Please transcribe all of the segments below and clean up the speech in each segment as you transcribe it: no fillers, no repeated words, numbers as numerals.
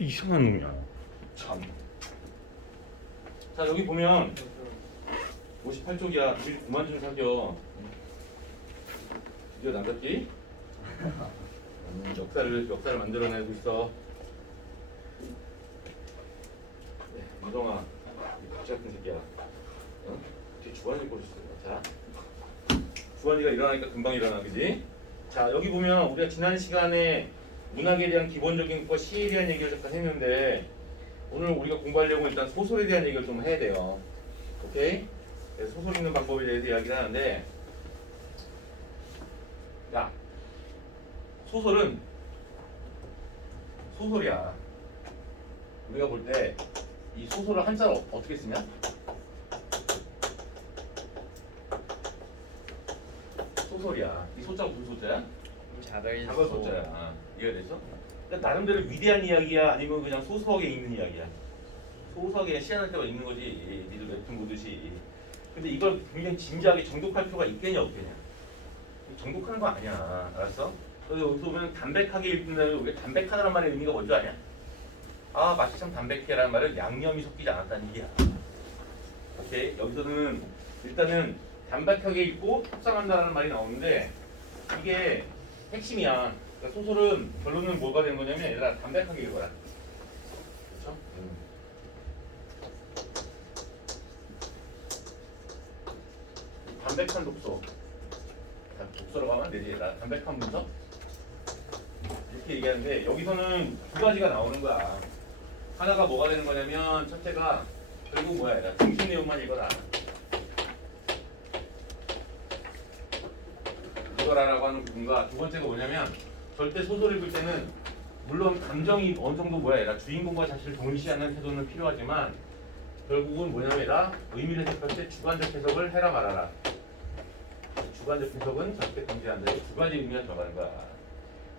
이상한 놈이야. 참. 자 여기 보면 58쪽이야. 우리 그만 좀 사겨. 드디어 남자끼리 역사를 만들어내고 있어. 네, 유동아, 이 박쥐 같은 새끼야. 어? 되게 주관일 꼴 있어. 자, 주관이가 일어나니까 금방 일어나, 그지? 자, 여기 보면 우리가 지난 시간에 문학에 대한 기본적인 것과 시에 대한 얘기를 잠깐 했는데 오늘 우리가 공부하려고 일단 소설에 대한 얘기를 좀 해야 돼요. 오케이? 그래서 소설 읽는 방법에 대해서 이야기를 하는데, 야, 소설이야. 우리가 볼 때 이 소설을 한자로 어떻게 쓰냐? 소설이야. 이 소자가 무슨 소자야? 작은 소자야. 이해가 됐어? 그러니까 나름대로 위대한 이야기야, 아니면 그냥 소소하게 읽는 이야기야? 소소하게 시한할 때만 읽는 거지. 니들 웹툰 보듯이. 근데 이걸 굉장히 진지하게 정독할 필요가 있겠냐 없겠냐? 정독하는 거 아니야. 알았어? 그래서 여기서 보면 담백하게 읽는다면 우리가 담백하다는 말의 의미가 뭔지 아냐? 아, 맛이 참 담백해라는 말은 양념이 섞이지 않았다는 얘기야. 오케이? 여기서는 일단은 담백하게 읽고 속상한다는 말이 나오는데 이게 핵심이야. 그러니까 소설은 결론은 뭐가 되는 거냐면 얘들아 담백하게 읽어라. 그렇죠? 담백한 독서. 독서라고 하면 되지. 얘들아 담백한 문서? 이렇게 얘기하는데 여기서는 두 가지가 나오는 거야. 하나가 뭐가 되는 거냐면 첫째가 결국 뭐야? 얘들아 중심 내용만 읽어라. 이거라라고 하는 부분과 두 번째가 뭐냐면 절대 소설 읽을 때는 물론 감정이 어느 정도 뭐야 얘라 주인공과 사실을 동일시하는 태도는 필요하지만 결국은 뭐냐면 얘라 의미를 해석할 때 주관적 해석을 해라 말아라. 주관적 해석은 절대 금지한다. 두 가지 의미가 들어가는 거야.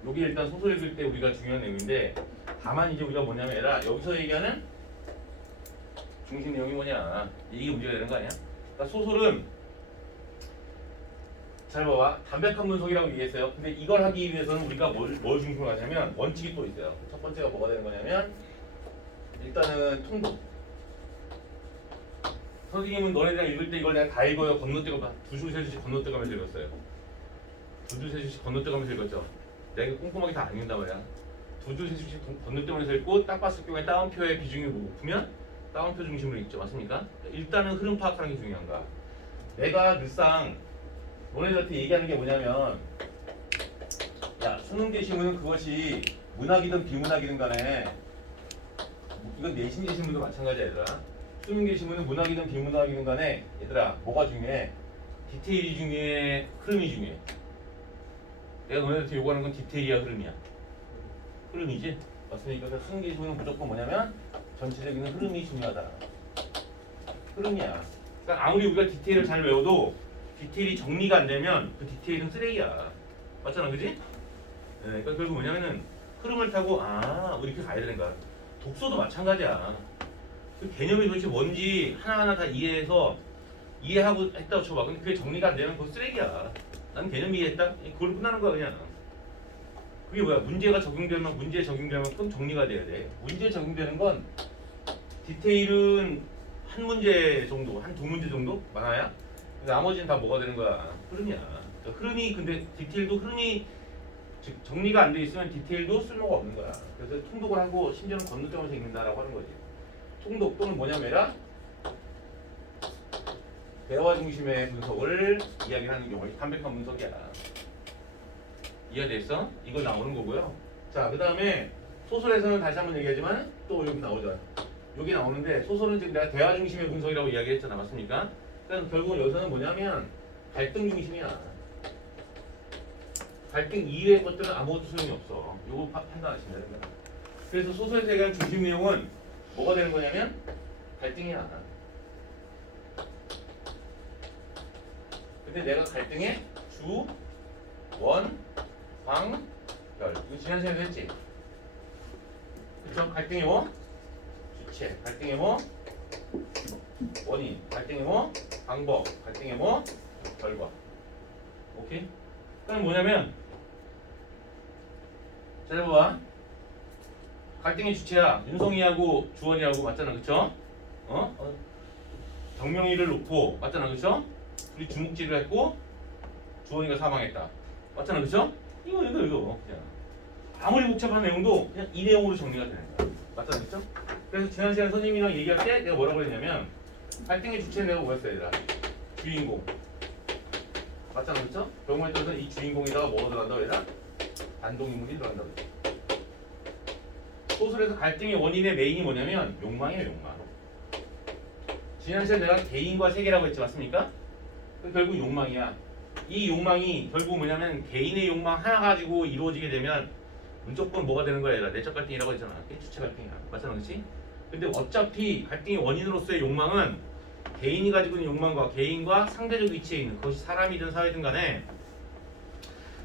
요게 일단 소설 읽을 때 우리가 중요한 내용인데 다만 이제 우리가 뭐냐면 얘라 여기서 얘기하는 중심 내용이 뭐냐 이게 문제가 되는 거 아니야? 그러니까 소설은 잘 봐봐. 담백한 분석이라고 얘기했어요. 근데 이걸 하기 위해서는 우리가 뭘 중심으로 하냐면 원칙이 또 있어요. 첫 번째가 뭐가 되는 거냐면 일단은 통독. 선생님은 너네들이랑 읽을 때 이걸 내가 다 읽어요. 건너뛰고 두 줄 세 줄씩 건너뛰어가면서 읽었어요. 두 줄 세 줄씩 건너뛰어가면서 읽었죠. 내가 이거 꼼꼼하게 다 안 읽는단 말이야. 두 줄 세 줄씩 건너뛰어가면서 읽고 딱 봤을 경우에 다운표의 비중이 높으면 다운표 중심으로 읽죠. 맞습니까? 일단은 흐름 파악하는 게 중요한 거야. 내가 늘상 너네들한테 얘기하는 게 뭐냐면 야 수능 제시문은 그것이 문학이든 비문학이든 간에 이건 내신 제시문도 마찬가지야 얘들아. 수능 제시문은 문학이든 비문학이든 간에 얘들아 뭐가 중요해? 디테일이 중요해? 흐름이 중요해? 내가 너네들한테 요구하는 건 디테일이야 흐름이야? 흐름이지? 맞습니까? 그래서 수능 제시문은 무조건 뭐냐면 전체적인 흐름이 중요하다. 흐름이야. 그러니까 아무리 우리가 디테일을 잘 외워도 디테일이 정리가 안 되면 그 디테일은 쓰레기야. 맞잖아, 그지? 네, 그러니까 결국 뭐냐면은 흐름을 타고 우리 이렇게 가야 되는 거야. 독서도 마찬가지야. 그 개념이 도대체 뭔지 하나하나 다 이해하고 했다고 쳐봐. 근데 그게 정리가 안 되면 그거 쓰레기야. 난 개념 이해했다? 그걸로 끝나는 거야 그냥. 그게 뭐야? 문제가 적용되면 문제에 적용되면 그럼 정리가 돼야 돼. 문제에 적용되는 건 디테일은 한 문제 정도, 한 두 문제 정도 많아야. 나머지는 다 뭐가 되는 거야? 흐름이야. 그러니까 흐름이 근데 디테일도 흐름이 즉 정리가 안 돼 있으면 디테일도 쓸모가 없는 거야. 그래서 통독을 하고 심지어는 건너뛰어서 읽는다라고 하는 거지. 통독 또는 뭐냐면라 대화 중심의 분석을 이야기하는 경우에 담백한 분석이야. 이해됐어? 이거 나오는 거고요. 자, 그 다음에 소설에서는 다시 한번 얘기하지만 또 여기 나오죠. 여기 나오는데 소설은 지금 내가 대화 중심의 분석이라고 이야기했잖아, 맞습니까? 그러니까 결국은 여기서는 뭐냐면 갈등 중심이야. 갈등 이외의 것들은 아무것도 소용이 없어. 요거 판단하시면 됩니다. 그래서 소설에 대한 중심 내용은 뭐가 되는 거냐면 갈등이야. 근데 내가 갈등의 주, 원, 방, 열. 이거 지난 시간에 했지? 그쵸? 갈등의 뭐? 주체. 갈등의 뭐? 원인. 갈등의 뭐? 방법. 갈등의 뭐? 결과. 오케이? 그럼 뭐냐면 잘 봐봐. 갈등의 주체야. 윤성이하고 주원이하고 맞잖아, 그쵸? 정명이를 놓고 맞잖아, 그쵸? 우리 주묵질을 했고 주원이가 사망했다. 맞잖아, 그쵸? 이거 그냥 아무리 복잡한 내용도 그냥 이 내용으로 정리가 되는 거야. 맞잖아, 그쵸? 그래서 지난 시간에 선생님이랑 얘기할 때 내가 뭐라고 했냐면 갈등의 주체는 내가 뭐였어, 얘들아? 주인공. 맞잖아, 그쵸? 병원에 따라서 이 주인공에다가 뭐가 들어간다고 얘들아? 반동인물이 들어간다고 그랬어. 소설에서 갈등의 원인의 메인이 뭐냐면 욕망이에요, 욕망. 지난 시간에 내가 개인과 세계라고 했지, 맞습니까? 결국 욕망이야. 이 욕망이 결국 뭐냐면 개인의 욕망 하나 가지고 이루어지게 되면 무조건 뭐가 되는 거야, 얘들아? 내적 갈등이라고 했잖아. 그게 주체 갈등이야. 맞잖아, 그렇지? 근데 어차피 갈등의 원인으로서의 욕망은 개인이 가지고 있는 욕망과 개인과 상대적 위치에 있는, 그것이 사람이든 사회든 간에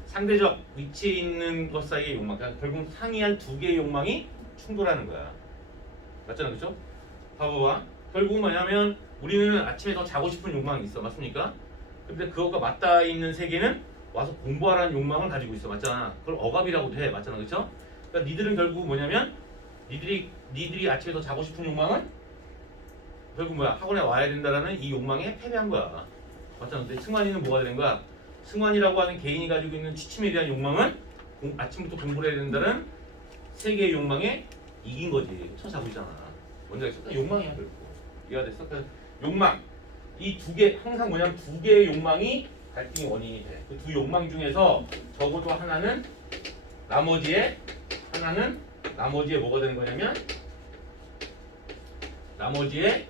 상대적 위치에 있는 것 사이의 욕망, 그러니까 결국 상이한 두 개의 욕망이 충돌하는 거야. 맞잖아, 그렇죠? 봐봐봐. 결국 뭐냐면 우리는 아침에 더 자고 싶은 욕망이 있어, 맞습니까? 근데 그것과 맞닿아 있는 세계는 와서 공부하라는 욕망을 가지고 있어, 맞잖아. 그걸 억압이라고도 해, 맞잖아, 그렇죠? 그러니까 니들은 결국 뭐냐면 니들이 아침에 더 자고 싶은 욕망은 결국 뭐야? 학원에 와야 된다라는 이 욕망에 패배한 거야. 맞잖아. 근데 승환이는 뭐가 되는 거야? 승환이라고 하는 개인이 가지고 있는 취침에 대한 욕망은 아침부터 공부를 해야 된다는 세계의 욕망에 이긴 거지. 쳐자고 있잖아. 뭔지 알겠어? 욕망이야, 결국. 이해가 됐어? 그러니까 욕망. 이 두 개, 항상 뭐냐면 두 개의 욕망이 갈등의 원인이 돼. 그 두 욕망 중에서 적어도 하나는 나머지에 뭐가 되는 거냐면 나머지에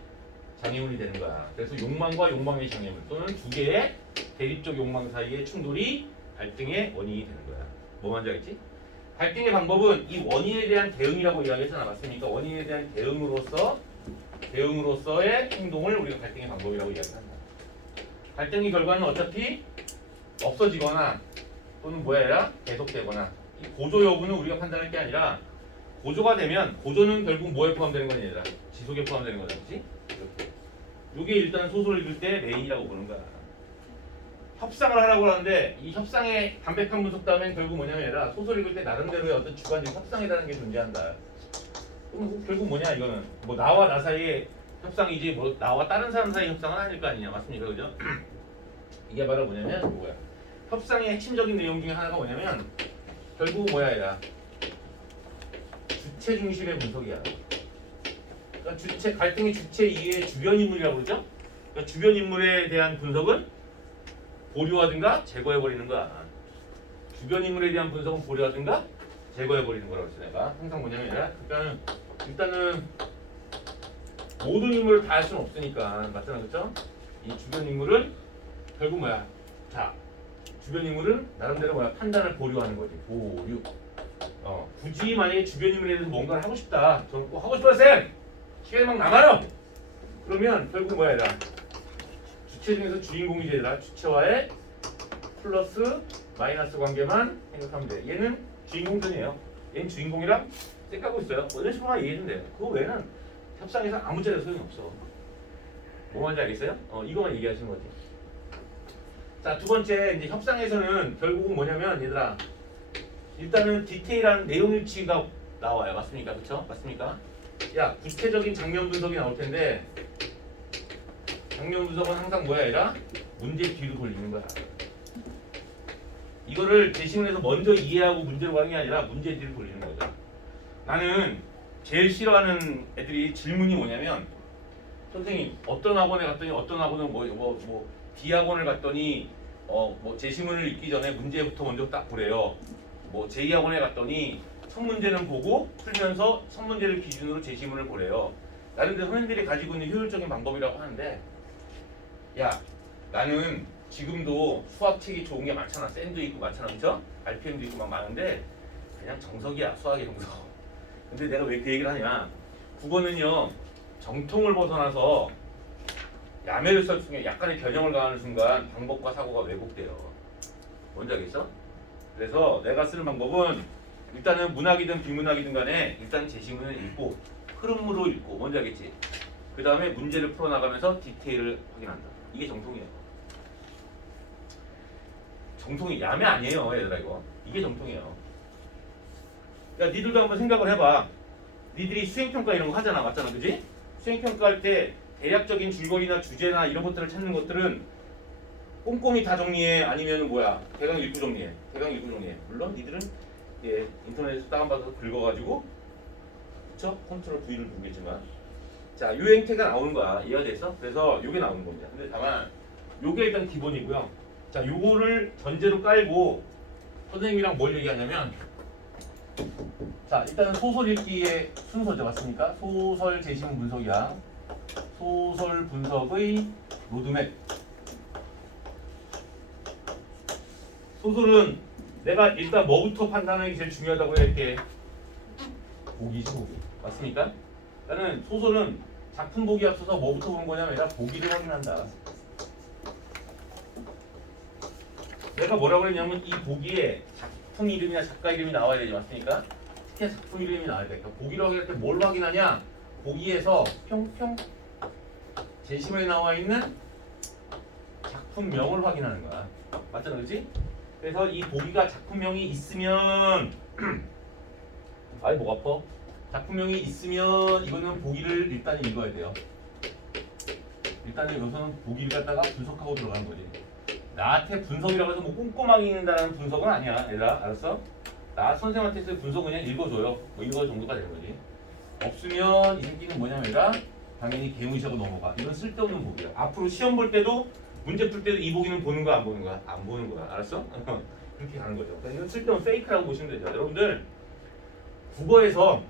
장애물이 되는 거야. 그래서 욕망과 욕망의 장애물 또는 두 개의 대립적 욕망 사이의 충돌이 갈등의 원인이 되는 거야. 뭐 말인지 알겠지? 갈등의 방법은 이 원인에 대한 대응이라고 이야기했잖아, 맞습니까? 원인에 대한 대응으로서의 행동을 우리가 갈등의 방법이라고 이야기한다. 갈등의 결과는 어차피 없어지거나 또는 뭐야, 계속되거나. 이 고조 여부는 우리가 판단할 게 아니라 고조가 되면 고조는 결국 뭐에 포함되는 거냐, 얘들아? 지속에 포함되는 거다, 그렇지? 이렇게. 이게 일단 소설을 읽을 때 메인이라고 보는 거야. 협상을 하라고 하는데 이 협상의 담백한 분석 다음엔 결국 뭐냐면 얘들아, 소설 읽을 때 나름대로의 어떤 주관적 협상이라는 게 존재한다. 그럼 결국 뭐냐, 이거는 뭐 나와 나 사이의 협상이지 뭐 나와 다른 사람 사이의 협상은 아닐 거 아니냐, 맞습니까, 그죠? 이게 바로 뭐냐면 뭐야, 협상의 핵심적인 내용 중에 하나가 뭐냐면 결국 뭐야, 얘들아, 주체 중심의 분석이야. 그러니까 갈등의 주체 이외의 주변 인물이라고 그러죠? 그러니까 주변 인물에 대한 분석은 보류하든가 제거해버리는 거야. 주변 인물에 대한 분석은 보류하든가 제거해버리는 거라고 했어, 내가. 항상 뭐냐면 일단은 모든 인물을 다 할 수는 없으니까, 맞잖아, 그쵸? 이 주변 인물은 결국 뭐야, 자, 주변 인물은 나름대로 뭐야, 판단을 보류하는 거지. 보류. 굳이 만약에 주변 인물에 대해서 뭔가를 하고 싶다, 저는 꼭 하고 싶어요, 쌤! 시간이 막 남아요! 그러면 결국 뭐야, 얘들아, 주체 중에서 주인공이 되라, 주체와의 플러스 마이너스 관계만 생각하면 돼. 얘는 주인공 편이에요. 얘는 주인공이랑 생각하고 있어요. 이런 식으로만 얘기해주면 돼요. 그거 외에는 협상에서 아무 자리에 소용이 없어. 뭐 말인지 알겠어요? 이거만 얘기하시는 거지. 자, 두 번째, 이제 협상에서는 결국은 뭐냐면 얘들아, 일단은 디테일한 내용 일치가 나와요. 맞습니까? 그쵸? 맞습니까? 야, 구체적인 장면 분석이 나올 텐데 장면 분석은 항상 뭐야, 얘들아? 문제 뒤로 돌리는 거야. 이거를 대신해서 먼저 이해하고 문제로 가는 게 아니라 문제 뒤로 돌리는 거죠. 나는 제일 싫어하는 애들이 질문이 뭐냐면, 선생님 어떤 학원에 갔더니 어떤 학원은 뭐 D 학원을 갔더니 뭐 제시문을 읽기 전에 문제부터 먼저 딱 보래요. 뭐 제2 학원에 갔더니 첫 문제는 보고 풀면서 첫 문제를 기준으로 제시문을 보래요. 나름대로 선생님들이 가지고 있는 효율적인 방법이라고 하는데, 야, 나는 지금도 수학책이 좋은 게 많잖아. 쌤도 있고 많잖아, 그쵸? RPM도 있고 막 많은데 그냥 정석이야, 수학의 정석. 근데 내가 왜 그 얘기를 하냐, 국어는요 정통을 벗어나서 야매를 썰 중에 약간의 변형을 가하는 순간 방법과 사고가 왜곡돼요. 뭔지 알겠어? 그래서 내가 쓰는 방법은 일단은 문학이든 비문학이든 간에 일단 제시문을 읽고 흐름으로 읽고, 뭔지 알겠지? 그 다음에 문제를 풀어나가면서 디테일을 확인한다. 이게 정통이에요. 정통이 야매 아니에요, 얘들아. 이거 이게 정통이에요. 야, 니들도 한번 생각을 해봐. 니들이 수행평가 이런 거 하잖아. 맞잖아. 그지? 수행평가 할 때 대략적인 줄거리나 주제나 이런 것들을 찾는 것들은 꼼꼼히 다 정리해? 아니면 뭐야? 대강 읽고 정리해? 대강 읽고 정리해. 물론 니들은 예, 인터넷에서 다운받아서 긁어가지고 그쵸? 컨트롤 V를 누르겠지만 자, 요 형태가 나오는 거야. 이해가 됐어? 그래서 요게 나오는 겁니다. 근데 다만 요게 일단 기본이고요. 자, 요거를 전제로 깔고 선생님이랑 뭘 얘기하냐면 자, 일단은 소설 읽기의 순서죠. 맞습니까? 소설 제시문 분석이야. 소설 분석의 로드맵. 소설은 내가 일단 뭐부터 판단하는 게 제일 중요하다고 할게. 보기지, 보기. 맞습니까? 나는 소설은 작품 보기 앞서서 뭐부터 보는 거냐면 내가 보기를 확인한다. 내가 뭐라고 그랬냐면 이 보기에 작품 이름이나 작가 이름이 나와야 되지 맞습니까? 특히 작품 이름이 나와야 돼. 그러니까 보기로 확인할 때 뭘 확인하냐? 보기에서 평평 제시문에 나와 있는 작품명을 확인하는 거야. 맞잖아, 그렇지? 그래서 이 보기가 작품명이 있으면 아이 목 아파. 작품명이 있으면 이거는 보기를 일단 읽어야 돼요. 일단은 여기서는 보기를 갖다가 분석하고 들어가는 거지. 나한테 분석이라고 해서 뭐 꼼꼼하게 읽는다는 분석은 아니야, 얘들아. 알았어? 나 선생님한테 있을 분석은 그냥 읽어줘요. 뭐 이거 정도가 되는 거지. 없으면 이 새끼는 뭐냐면 얘가 당연히 개무시하고 넘어가. 이건 쓸데없는 보기야. 앞으로 시험 볼 때도 문제 풀 때도 이 보기는 보는 거야, 안 보는 거야? 안 보는 거야. 알았어? 그렇게 가는 거죠. 그러니까 이건 쓸데없는 페이크라고 보시면 되죠. 여러분들 국어에서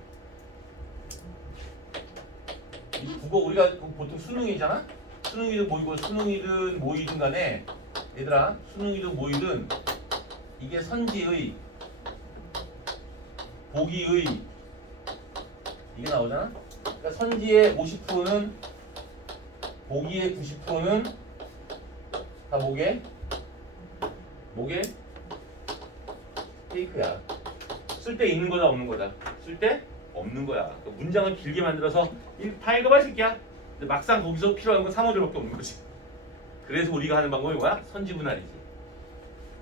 이 국어 우리가 보통 수능이잖아? 수능이든 뭐이고 수능이든 뭐이든 간에 얘들아 수능이든 뭐이든 이게 선지의 보기의 이게 나오잖아? 그러니까 선지의 50%는 보기의 90%는 다 뭐게? 뭐게? 페이크야. 쓸데 있는 거다 없는 거다? 쓸데 없는 거야. 그러니까 문장을 길게 만들어서 다 읽어봐 이 새끼야. 근데 막상 거기서 필요한 건 3어절밖에 없는 거지. 그래서 우리가 하는 방법이 뭐야? 선지분할이지.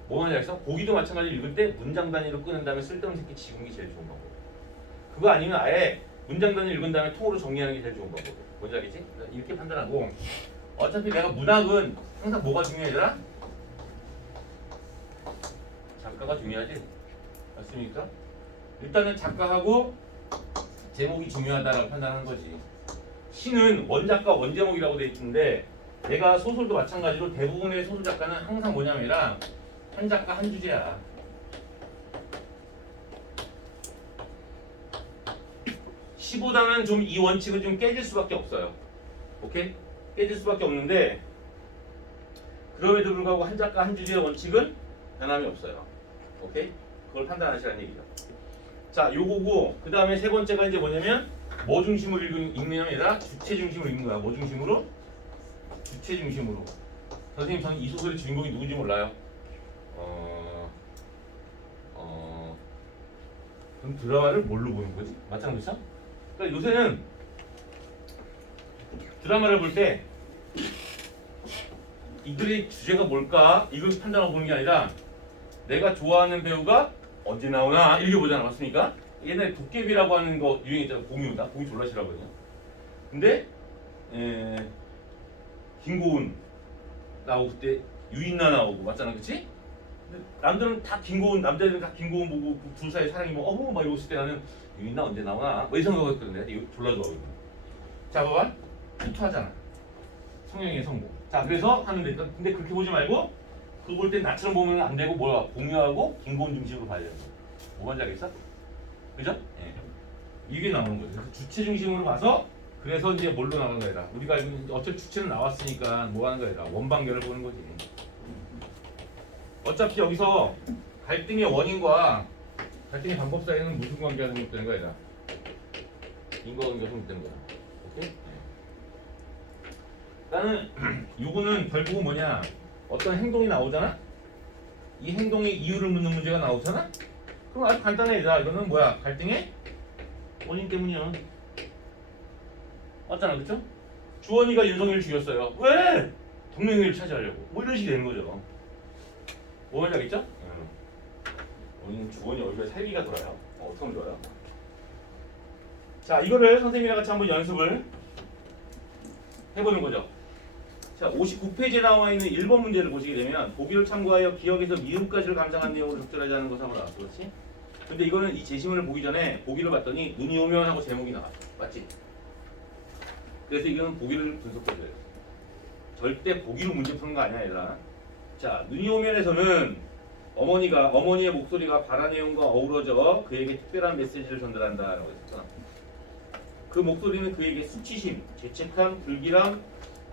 뭐가 알겠어? 보기도 마찬가지로 읽을 때 문장 단위로 끄는 다음에 쓸데없는 새끼 지우는 게 제일 좋은 방법. 그거 아니면 아예 문장 단위 읽은 다음에 통으로 정리하는 게 제일 좋은 방법. 뭔지 알겠지? 이렇게 판단하고 어차피 내가 문학은 항상 뭐가 중요하더라? 작가가 중요하지. 맞습니까? 일단은 작가하고 제목이 중요하다라고 판단하는 거지. 시는 원작가 원제목이라고 돼 있는데 내가 소설도 마찬가지로 대부분의 소설 작가는 항상 뭐냐면 한 작가 한 주제야. 시보다는 좀 이 원칙은 좀 깨질 수밖에 없어요. 오케이? 깨질 수밖에 없는데 그럼에도 불구하고 한 작가 한 주제의 원칙은 변함이 없어요. 오케이? 그걸 판단하시라는 얘기죠. 자, 요거고 그 다음에 세 번째가 이제 뭐냐면 뭐 중심으로 읽느냐면 아니라 주체 중심으로 읽는 거야. 뭐 중심으로? 주체 중심으로. 선생님 저는 이 소설의 주인공이 누군지 몰라요. 그럼 드라마를 뭘로 보는 거지? 맞잖아, 그렇죠? 그러니까 요새는 드라마를 볼 때 이들의 주제가 뭘까? 이걸 판단하고 보는 게 아니라 내가 좋아하는 배우가 언제 나오나 이렇게 보잖아. 맞습니까? 옛날에 도깨비라고 하는 거 유행했잖아. 공유다. 공유 졸라 싫어하거든요. 근데 김고은 나오고 그때 유인나 나오고 맞잖아. 그치? 근데 남들은 다 김고은, 남자들은 다 김고은 보고 그 둘 사이 사랑이 뭐 어머 막 이러고 있을 때 나는 유인나 언제 나오나 뭐 이 생각을 했거든. 이거 졸라 좋아하거든. 자 봐봐. 투하잖아. 성형의 성공. 자 그래서 하는데 근데 그렇게 보지 말고 그거 볼 때 나처럼 보면 안 되고 뭐야 공유하고 김고은 중심으로 봐야 되는 거야. 뭐 뭔지 알겠어? 그죠? 예. 이게 나오는 거죠. 그래서 주체 중심으로 봐서 그래서 이제 뭘로 나가는 거야. 우리가 어차피 주체는 나왔으니까 뭐 하는 거야. 원방결을 보는 거지. 어차피 여기서 갈등의 원인과 갈등의 방법 사이에는 무슨 관계가 생겼다는 거야. 인과관계가 생겼다는 거야. 오케이? 일단은 요거는 결국은 뭐냐? 어떤 행동이 나오잖아? 이 행동의 이유를 묻는 문제가 나오잖아? 그럼 아주 간단해. 이거는 뭐야? 갈등의 원인 때문이야. 맞잖아, 그쵸? 주원이가 윤성이를 죽였어요. 왜? 동명이를 차지하려고. 뭐 이런 식이 되는 거죠. 뭔지 알겠죠? 오늘 주원이 얼굴에 살기가 돌아요. 어떻게 하면 좋아요? 자, 이거를 선생님이랑 같이 한번 연습을 해보는 거죠. 자, 59페이지에 나와 있는 1번 문제를 보시게 되면 보기를 참고하여 기억에서 미음까지를 감상한 내용을 적절하지 않은 것을 한번 나왔어. 그렇지? 근데 이거는 이 제시문을 보기 전에 보기를 봤더니 눈이 오면 하고 제목이 나왔어. 맞지? 그래서 이거는 보기를 분석해줘야 돼. 절대 보기로 문제 푸는 거 아니야, 얘들아. 자, 눈이 오면에서는 어머니의 목소리가 발화 내용과 어우러져 그에게 특별한 메시지를 전달한다라고 했었잖아. 그 목소리는 그에게 수치심, 죄책감, 불길함,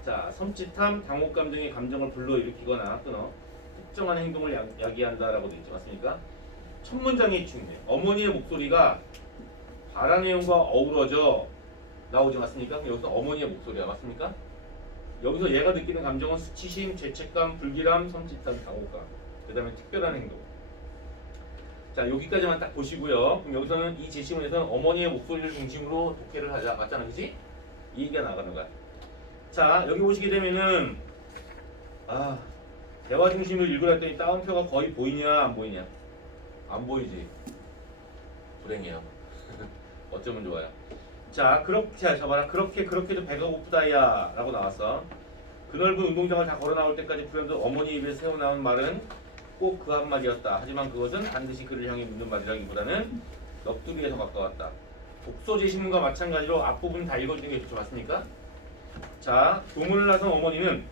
자, 섬찟함, 당혹감 등의 감정을 불러일으키거나 끊어 특정한 행동을 야기한다라고 되어 있죠. 맞습니까? 첫 문장이 중요해. 어머니의 목소리가 발화 내용과 어우러져 나오지 맞습니까? 그럼 여기서 어머니의 목소리야. 맞습니까? 여기서 얘가 느끼는 감정은 수치심, 죄책감, 불길함, 섬찟함, 당혹감. 그 다음에 특별한 행동. 자, 여기까지만 딱 보시고요. 그럼 여기서는 이 제시문에서는 어머니의 목소리를 중심으로 독해를 하자. 맞잖아, 그지? 이 얘기가 나가는 거야. 자, 여기 보시게 되면은 대화 중심으로 읽으라 했더니 따옴표가 거의 보이냐 안 보이냐? 안 보이지. 불행해요. 어쩌면 좋아요. 자, 그렇게 잡아라. 그렇게도 배가 고프다야 라고 나왔어. 그 넓은 운동장을 다 걸어 나올 때까지 불현듯 어머니 입에서 새어나온 말은 꼭 그 한마디였다. 하지만 그것은 반드시 그를 향해 묻는 말이라기보다는 넋두리에 더 가까웠다. 독서 제시문과 마찬가지로 앞부분 다 읽어주는 게 좋죠. 맞습니까? 자, 도문을 나선 어머니는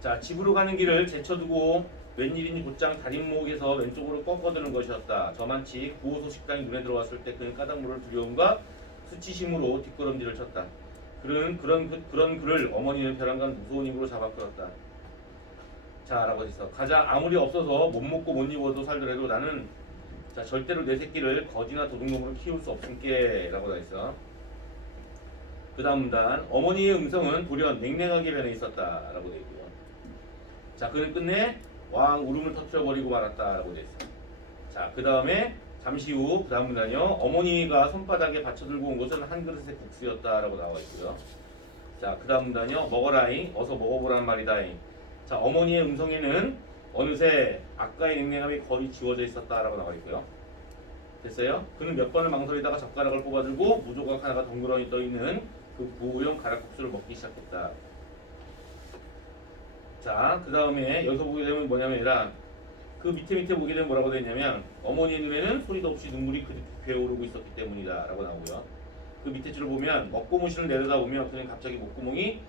자, 집으로 가는 길을 제쳐두고 웬일인지 곧장 다림목에서 왼쪽으로 꺾어드는 것이었다. 저만치 구호소 식당이 눈에 들어왔을 때 그는 까닭 모를 두려움과 수치심으로 뒷걸음질을 쳤다. 그런 그를 어머니는 벼랑간 무서운 힘으로 잡아 끌었다. 자, 라고 해서 가자. 아무리 없어서 못 먹고 못 입어도 살더라도 나는 자, 절대로 내 새끼를 거지나 도둑놈으로 키울 수 없음께 라고 다 했어. 그 다음 문단 어머니의 음성은 돌연 냉랭하게 변해 있었다 라고 되어 있고요. 자, 그는 끝내 왕 울음을 터뜨려버리고 말았다 라고 되어 있어요. 자, 그 다음에 잠시 후 그 다음 문단이요. 어머니가 손바닥에 받쳐들고 온 것은 한 그릇의 국수였다 라고 나와 있고요. 자, 그 다음 문단이요. 먹어라잉 어서 먹어보란 말이다잉. 자, 어머니의 음성에는 어느새 아까의 냉랭함이 거의 지워져 있었다 라고 나와 있고요. 됐어요? 그는 몇 번을 망설이다가 젓가락을 뽑아들고 무조각 하나가 덩그러니 떠있는 그 부호용 가락국수를 먹기 시작했다. 자, 그 다음에 여기서 보게 되면 뭐냐면 그 밑에 보게 되면 뭐라고 되어 있냐면 어머니의 눈에는 소리도 없이 눈물이 그득 배어오르고 있었기 때문이다 라고 나오고요. 그 밑에 줄을 보면 먹고무신을 내려다보며 그는 갑자기 목구멍이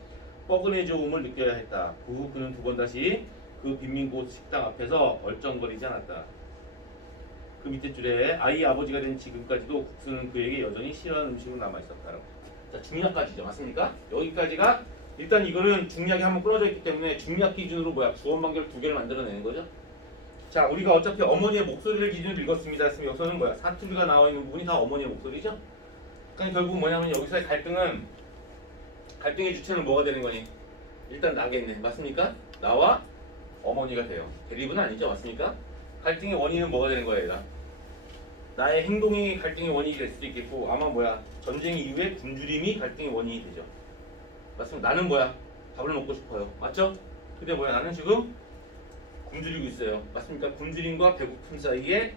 뻐근해져옴을 느껴야 했다. 그 후 그는 두 번 다시 그 빈민곳 식당 앞에서 얼쩡거리지 않았다. 그 밑에 줄에 아이의 아버지가 된 지금까지도 국수는 그에게 여전히 싫어하는 음식으로 남아있었다라고. 자, 중약까지죠. 맞습니까? 여기까지가 일단 이거는 중약이 한번 끊어져 있기 때문에 중약 기준으로 주어반결 두 개를 만들어내는 거죠. 자, 우리가 어차피 어머니의 목소리를 기준으로 읽었습니다 했으면 여기서는 사투리가 나와 있는 부분이 다 어머니의 목소리죠. 그러니까 결국 뭐냐면 여기서의 갈등의 주체는 뭐가 되는 거니? 일단 나겠네. 맞습니까? 나와 어머니가 돼요. 대립은 아니죠. 맞습니까? 갈등의 원인은 뭐가 되는 거예요, 얘가? 나의 행동이 갈등의 원인이 될 수도 있겠고 아마 전쟁 이후에 굶주림이 갈등의 원인이 되죠. 맞습니다. 나는 밥을 먹고 싶어요. 맞죠? 근데 나는 지금 굶주리고 있어요. 맞습니까? 굶주림과 배고픔 사이에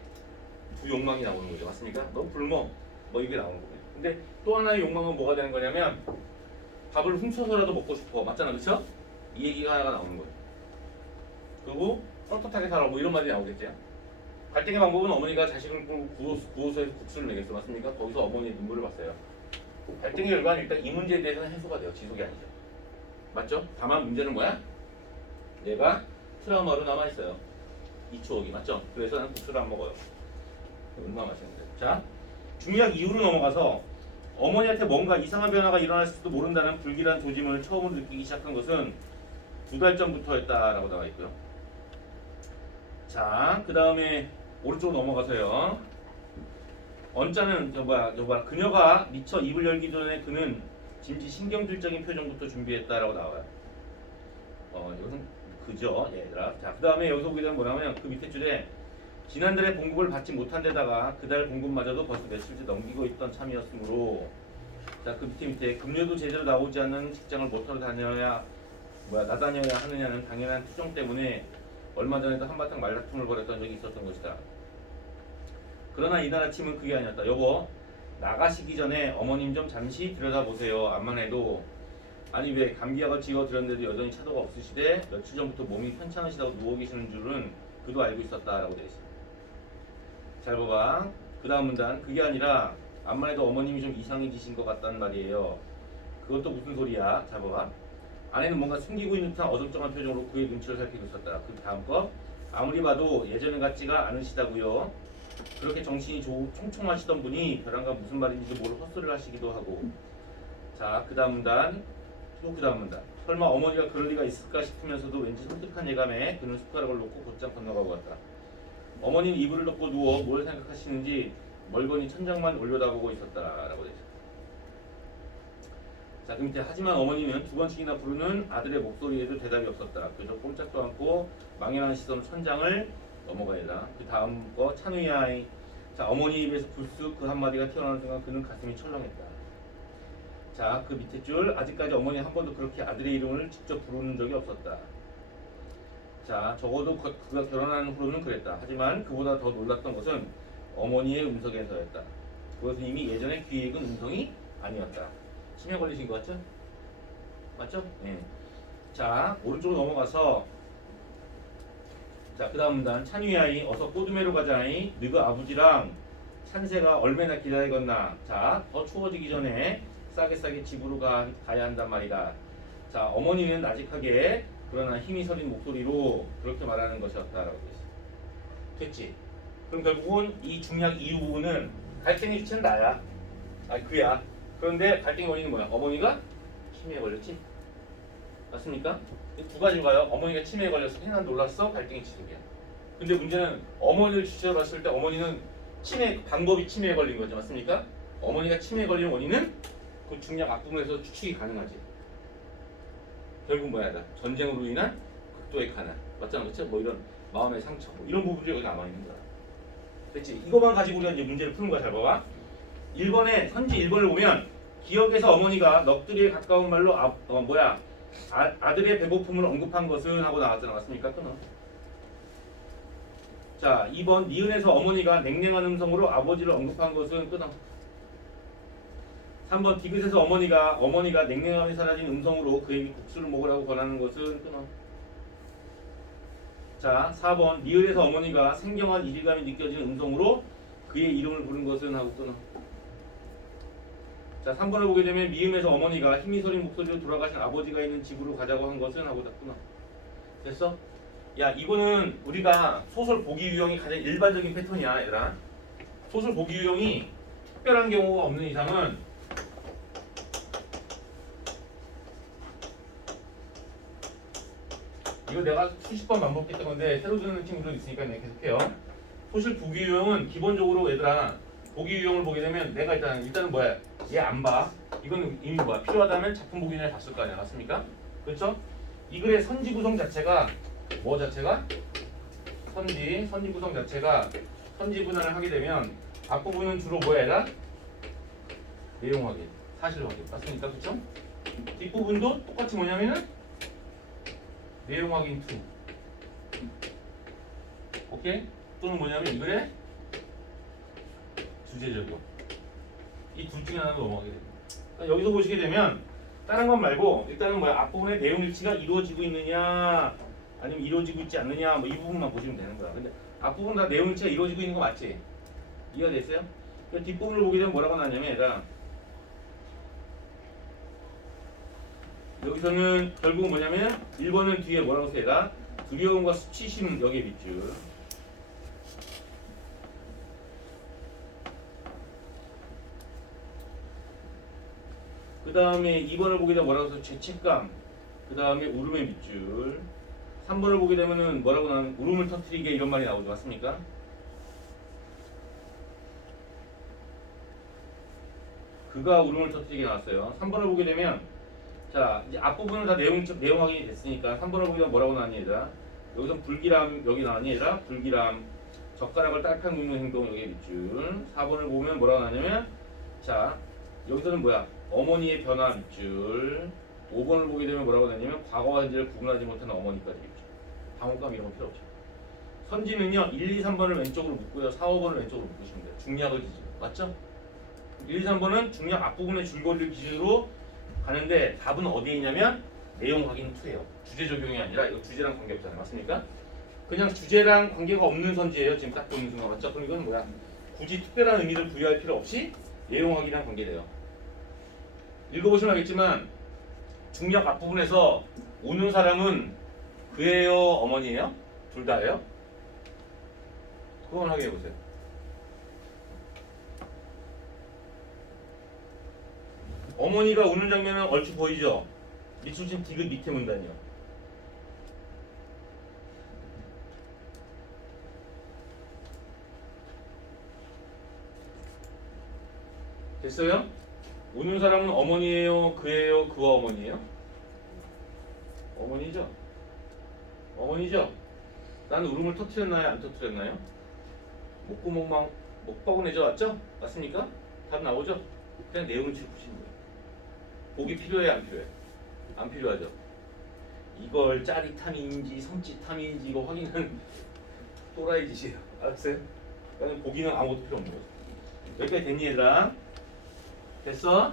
두 욕망이 나오는 거죠. 맞습니까? 너 굶어. 이게 나오는 거예요. 근데 또 하나의 욕망은 뭐가 되는 거냐면 밥을 훔쳐서라도 먹고 싶어. 맞잖아. 그쵸? 이 얘기가 하나가 나오는 거예요. 그리고 떳떳하게 살아. 이런 말이 나오겠죠. 갈등의 방법은 어머니가 자식을 구호소에서 국수를 먹였어. 맞습니까? 거기서 어머니의 눈물을 봤어요. 갈등의 결과는 일단 이 문제에 대해서는 해소가 돼요. 지속이 아니죠. 맞죠? 다만 문제는 뭐야? 얘가 트라우마로 남아있어요. 이 추억이. 맞죠? 그래서 나는 국수를 안 먹어요. 얼마나 맛있는데. 자, 중약 이후로 넘어가서 어머니한테 뭔가 이상한 변화가 일어날지도 모른다는 불길한 조짐을 처음으로 느끼기 시작한 것은 2달 전부터였다라고 나와 있고요. 자, 그 다음에 오른쪽으로 넘어가서요. 언짢은 그녀가 미처 입을 열기 전에 그는 진지 신경질적인 표정부터 준비했다라고 나와요. 이것은 그죠, 얘들아. 자, 그 다음에 여기서 보게 되면 뭐냐면 그 밑에 줄에 지난달에 봉급을 받지 못한 데다가 그달 봉급마저도 벌써 며칠째 넘기고 있던 참이었으므로 자, 그 밑에 급료도 제대로 나오지 않는 직장을 못하러 나다녀야 하느냐는 당연한 투정 때문에 얼마 전에도 한바탕 말다툼을 벌였던 적이 있었던 것이다. 그러나 이날 아침은 그게 아니었다. 여보, 나가시기 전에 어머님 좀 잠시 들여다보세요. 암만 해도 아니 왜 감기약을 지어드렸는데도 여전히 차도가 없으시대 며칠 전부터 몸이 편찮으시다고 누워 계시는 줄은 그도 알고 있었다라고 되어 있습니다. 잘 봐봐. 그 다음 문단 그게 아니라 암만 해도 어머님이 좀 이상해지신 것 같다는 말이에요. 그것도 무슨 소리야? 잘 봐봐. 아내는 뭔가 숨기고 있는 듯한 어정쩡한 표정으로 그의 눈치를 살피고 있었다. 그 다음 거 아무리 봐도 예전 같지가 않으시다고요. 그렇게 정신이 총총하시던 분이 벼랑과 무슨 말인지도 모를 헛소리를 하시기도 하고. 자, 그 다음 문단 또 그 다음 문단 설마 어머니가 그럴 리가 있을까 싶으면서도 왠지 섬뜩한 예감에 그는 숟가락을 놓고 곧장 건너가고 갔다. 어머니는 이불을 덮고 누워 뭘 생각하시는지 멀거니 천장만 올려다보고 있었다라고 되죠. 자, 그 밑에 하지만 어머니는 두 번씩이나 부르는 아들의 목소리에도 대답이 없었다. 그저 꼼짝도 않고 망연한 시선으로 천장을 넘어가야다. 그 다음 거 찬우야. 자, 어머니 입에서 불쑥 그 한마디가 튀어나오는 순간 그는 가슴이 철렁했다. 자, 그 밑에 줄 아직까지 어머니 한 번도 그렇게 아들의 이름을 직접 부르는 적이 없었다. 자, 적어도 그가 결혼한 후로는 그랬다. 하지만 그보다 더 놀랐던 것은 어머니의 음성에서였다. 그것은 이미 예전에 귀에 익은 음성이 아니었다. 치매 걸리신 것 같죠? 맞죠? 네. 자, 오른쪽으로 넘어가서 자, 그 다음 문단 찬유야이 어서 꼬두매로 가자이 너가 아버지랑 찬새가 얼마나 기다리겠나. 자, 더 추워지기 전에 싸게 집으로 가야 한단 말이다. 자, 어머니는 나직하게 그러나 힘이 서린 목소리로 그렇게 말하는 것이었다라고 했어. 됐지? 그럼 결국은 이 중략 이후 부분은 갈등의 주체는 나야. 아니 그야. 그런데 갈등의 원인은 뭐야? 어머니가 치매에 걸렸지? 맞습니까? 두 가지로 가요. 어머니가 치매에 걸려서 그냥 놀랐어. 갈등의 지속이야. 근데 문제는 어머니를 주체로 봤을 때 어머니는 방법이 치매에 걸린 거죠. 맞습니까? 어머니가 치매에 걸린 원인은 그 중략 앞부분에서 추측이 가능하지. 결국 뭐야? 전쟁으로 인한 극도의 가난. 맞잖아, 그렇죠? 뭐 이런 마음의 상처, 뭐 이런 부분들이 여기 남아 있는 거야. 됐지? 이거만 가지고 우리가 이제 문제를 푸는 거야. 잘 봐봐. 1번에 현지 1번을 보면 기억에서 어머니가 넋두리에 가까운 말로 아들의 배고픔을 언급한 것은 하고 나왔잖아. 맞습니까? 끊어. 자, 2번 니은에서 어머니가 냉랭한 음성으로 아버지를 언급한 것은 끊어. 3번 디귿에서 어머니가 냉랭함이 사라진 음성으로 그에게 국수를 먹으라고 권하는 것은 끊어. 자, 4번 니을에서 어머니가 생경한 이질감이 느껴지는 음성으로 그의 이름을 부른 것은 하고 끊어. 자, 3번을 보게 되면 미음에서 어머니가 힘이 서린 목소리로 돌아가신 아버지가 있는 집으로 가자고 한 것은 하고 다 끊어. 됐어? 야, 이거는 우리가 소설 보기 유형이 가장 일반적인 패턴이야, 얘들아. 소설 보기 유형이 특별한 경우가 없는 이상은 이거 내가 수십 번 반복했던 건데 새로 듣는 친구들 있으니까 내가 계속해요. 소실 보기 유형은 기본적으로 얘들아 보기 유형을 보게 되면 내가 일단은 뭐야? 얘 안 봐. 이건 이미 뭐야? 필요하다면 작품 보기 전에 봤을 거 아니야, 맞습니까? 그렇죠? 이 글의 선지 구성 자체가 뭐 자체가? 선지 구성 자체가 선지 분할을 하게 되면 앞부분은 주로 뭐야, 얘들아? 내용 확인, 사실 확인, 맞습니까? 그렇죠? 뒷부분도 똑같이 뭐냐면은 내용 확인 2. 오케이? 또는 뭐냐면 이 글의 주제 적용. 이 둘 중에 하나로 넘어가게 됩니다. 그러니까 여기서 보시게 되면 다른 건 말고 일단은 뭐야? 앞부분에 내용 일치가 이루어지고 있느냐 아니면 이루어지고 있지 않느냐 뭐 이 부분만 보시면 되는 거야. 근데 앞부분 다 내용 일치가 이루어지고 있는 거 맞지? 이해가 됐어요? 그러니까 뒷부분을 보게 되면 뭐라고 나냐면 얘가 여기서는 결국 뭐냐면 1번은 뒤에 뭐라고 써야 두려움과 수치심 여기에 밑줄. 그 다음에 2번을 보게 되면 뭐라고 써? 죄책감. 그 다음에 울음의 밑줄. 3번을 보게 되면은 뭐라고 나오는 울음을 터뜨리게 이런 말이 나오죠. 맞습니까? 그가 울음을 터뜨리게 나왔어요. 3번을 보게 되면 자, 이제 앞부분은 다 내용 확인이 됐으니까 3번을 보면 뭐라고 나왔니 얘들아? 여기서 불길함 여기 나왔니 얘들아? 불길함 젓가락을 딸깍 눕는 행동 여기 밑줄. 4번을 보면 뭐라고 나왔냐면 자, 여기서는 뭐야? 어머니의 변화 밑줄. 5번을 보게 되면 뭐라고 나왔냐면 과거와 현재를 구분하지 못하는 어머니까지 밑줄. 당혹감 이런 거 필요 없죠. 선지는요 1, 2, 3번을 왼쪽으로 묶고요 4, 5번을 왼쪽으로 묶으시면 돼요. 중략을 지지면 맞죠? 1, 2, 3번은 중력 앞부분의 줄거리를 기준으로 가는데 답은 어디에 있냐면 내용 확인 2예요. 주제 적용이 아니라 이거 주제랑 관계없잖아요. 맞습니까? 그냥 주제랑 관계가 없는 선지예요. 지금 딱 보는 순간 맞죠? 그럼 이건 뭐야? 굳이 특별한 의미를 부여할 필요 없이 내용 확인이랑 관계돼요. 읽어보시면 알겠지만 중력 앞부분에서 우는 사람은 그예요? 어머니예요? 둘 다예요? 그건 확인해 보세요. 어머니가 우는 장면은 얼추 보이죠? 밑줄친 디귿 밑에 문단이요. 됐어요? 우는 사람은 어머니예요? 그예요? 그와 어머니예요? 어머니죠? 어머니죠? 나는 울음을 터뜨렸나요? 안 터뜨렸나요? 목구멍만 목박은 내져 왔죠? 맞습니까? 답 나오죠? 그냥 내용을 짚으시는 거예요. 보기 필요해 안 필요해? 안 필요하죠? 이걸 짜릿함인지 섬찟함인지 이거 확인하는 또라이 짓이에요. 알았어요? 그러니까 보기는 아무것도 필요 없는 거죠. 여기까지 됐니 얘들아? 됐어?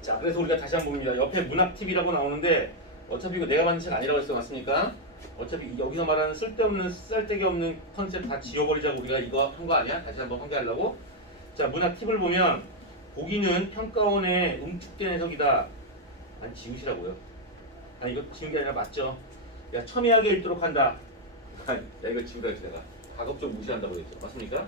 자, 그래서 우리가 다시 한번 봅니다. 옆에 문학 팁이라고 나오는데 어차피 이거 내가 만든 책 아니라고 했어. 맞습니까? 어차피 여기서 말하는 쓸데없는 쌀데기 없는 컨셉 다 지워버리자고 우리가 이거 한 거 아니야? 다시 한번 환기하려고. 자, 문학 팁을 보면 보기는 평가원의 응축된 해석이다. 아니 지우시라고요. 아니 이거 지운 게 아니라 맞죠? 야 첨예하게 읽도록 한다. 야 이거 지우라 해서 내가 가급적 무시한다고 했죠. 맞습니까?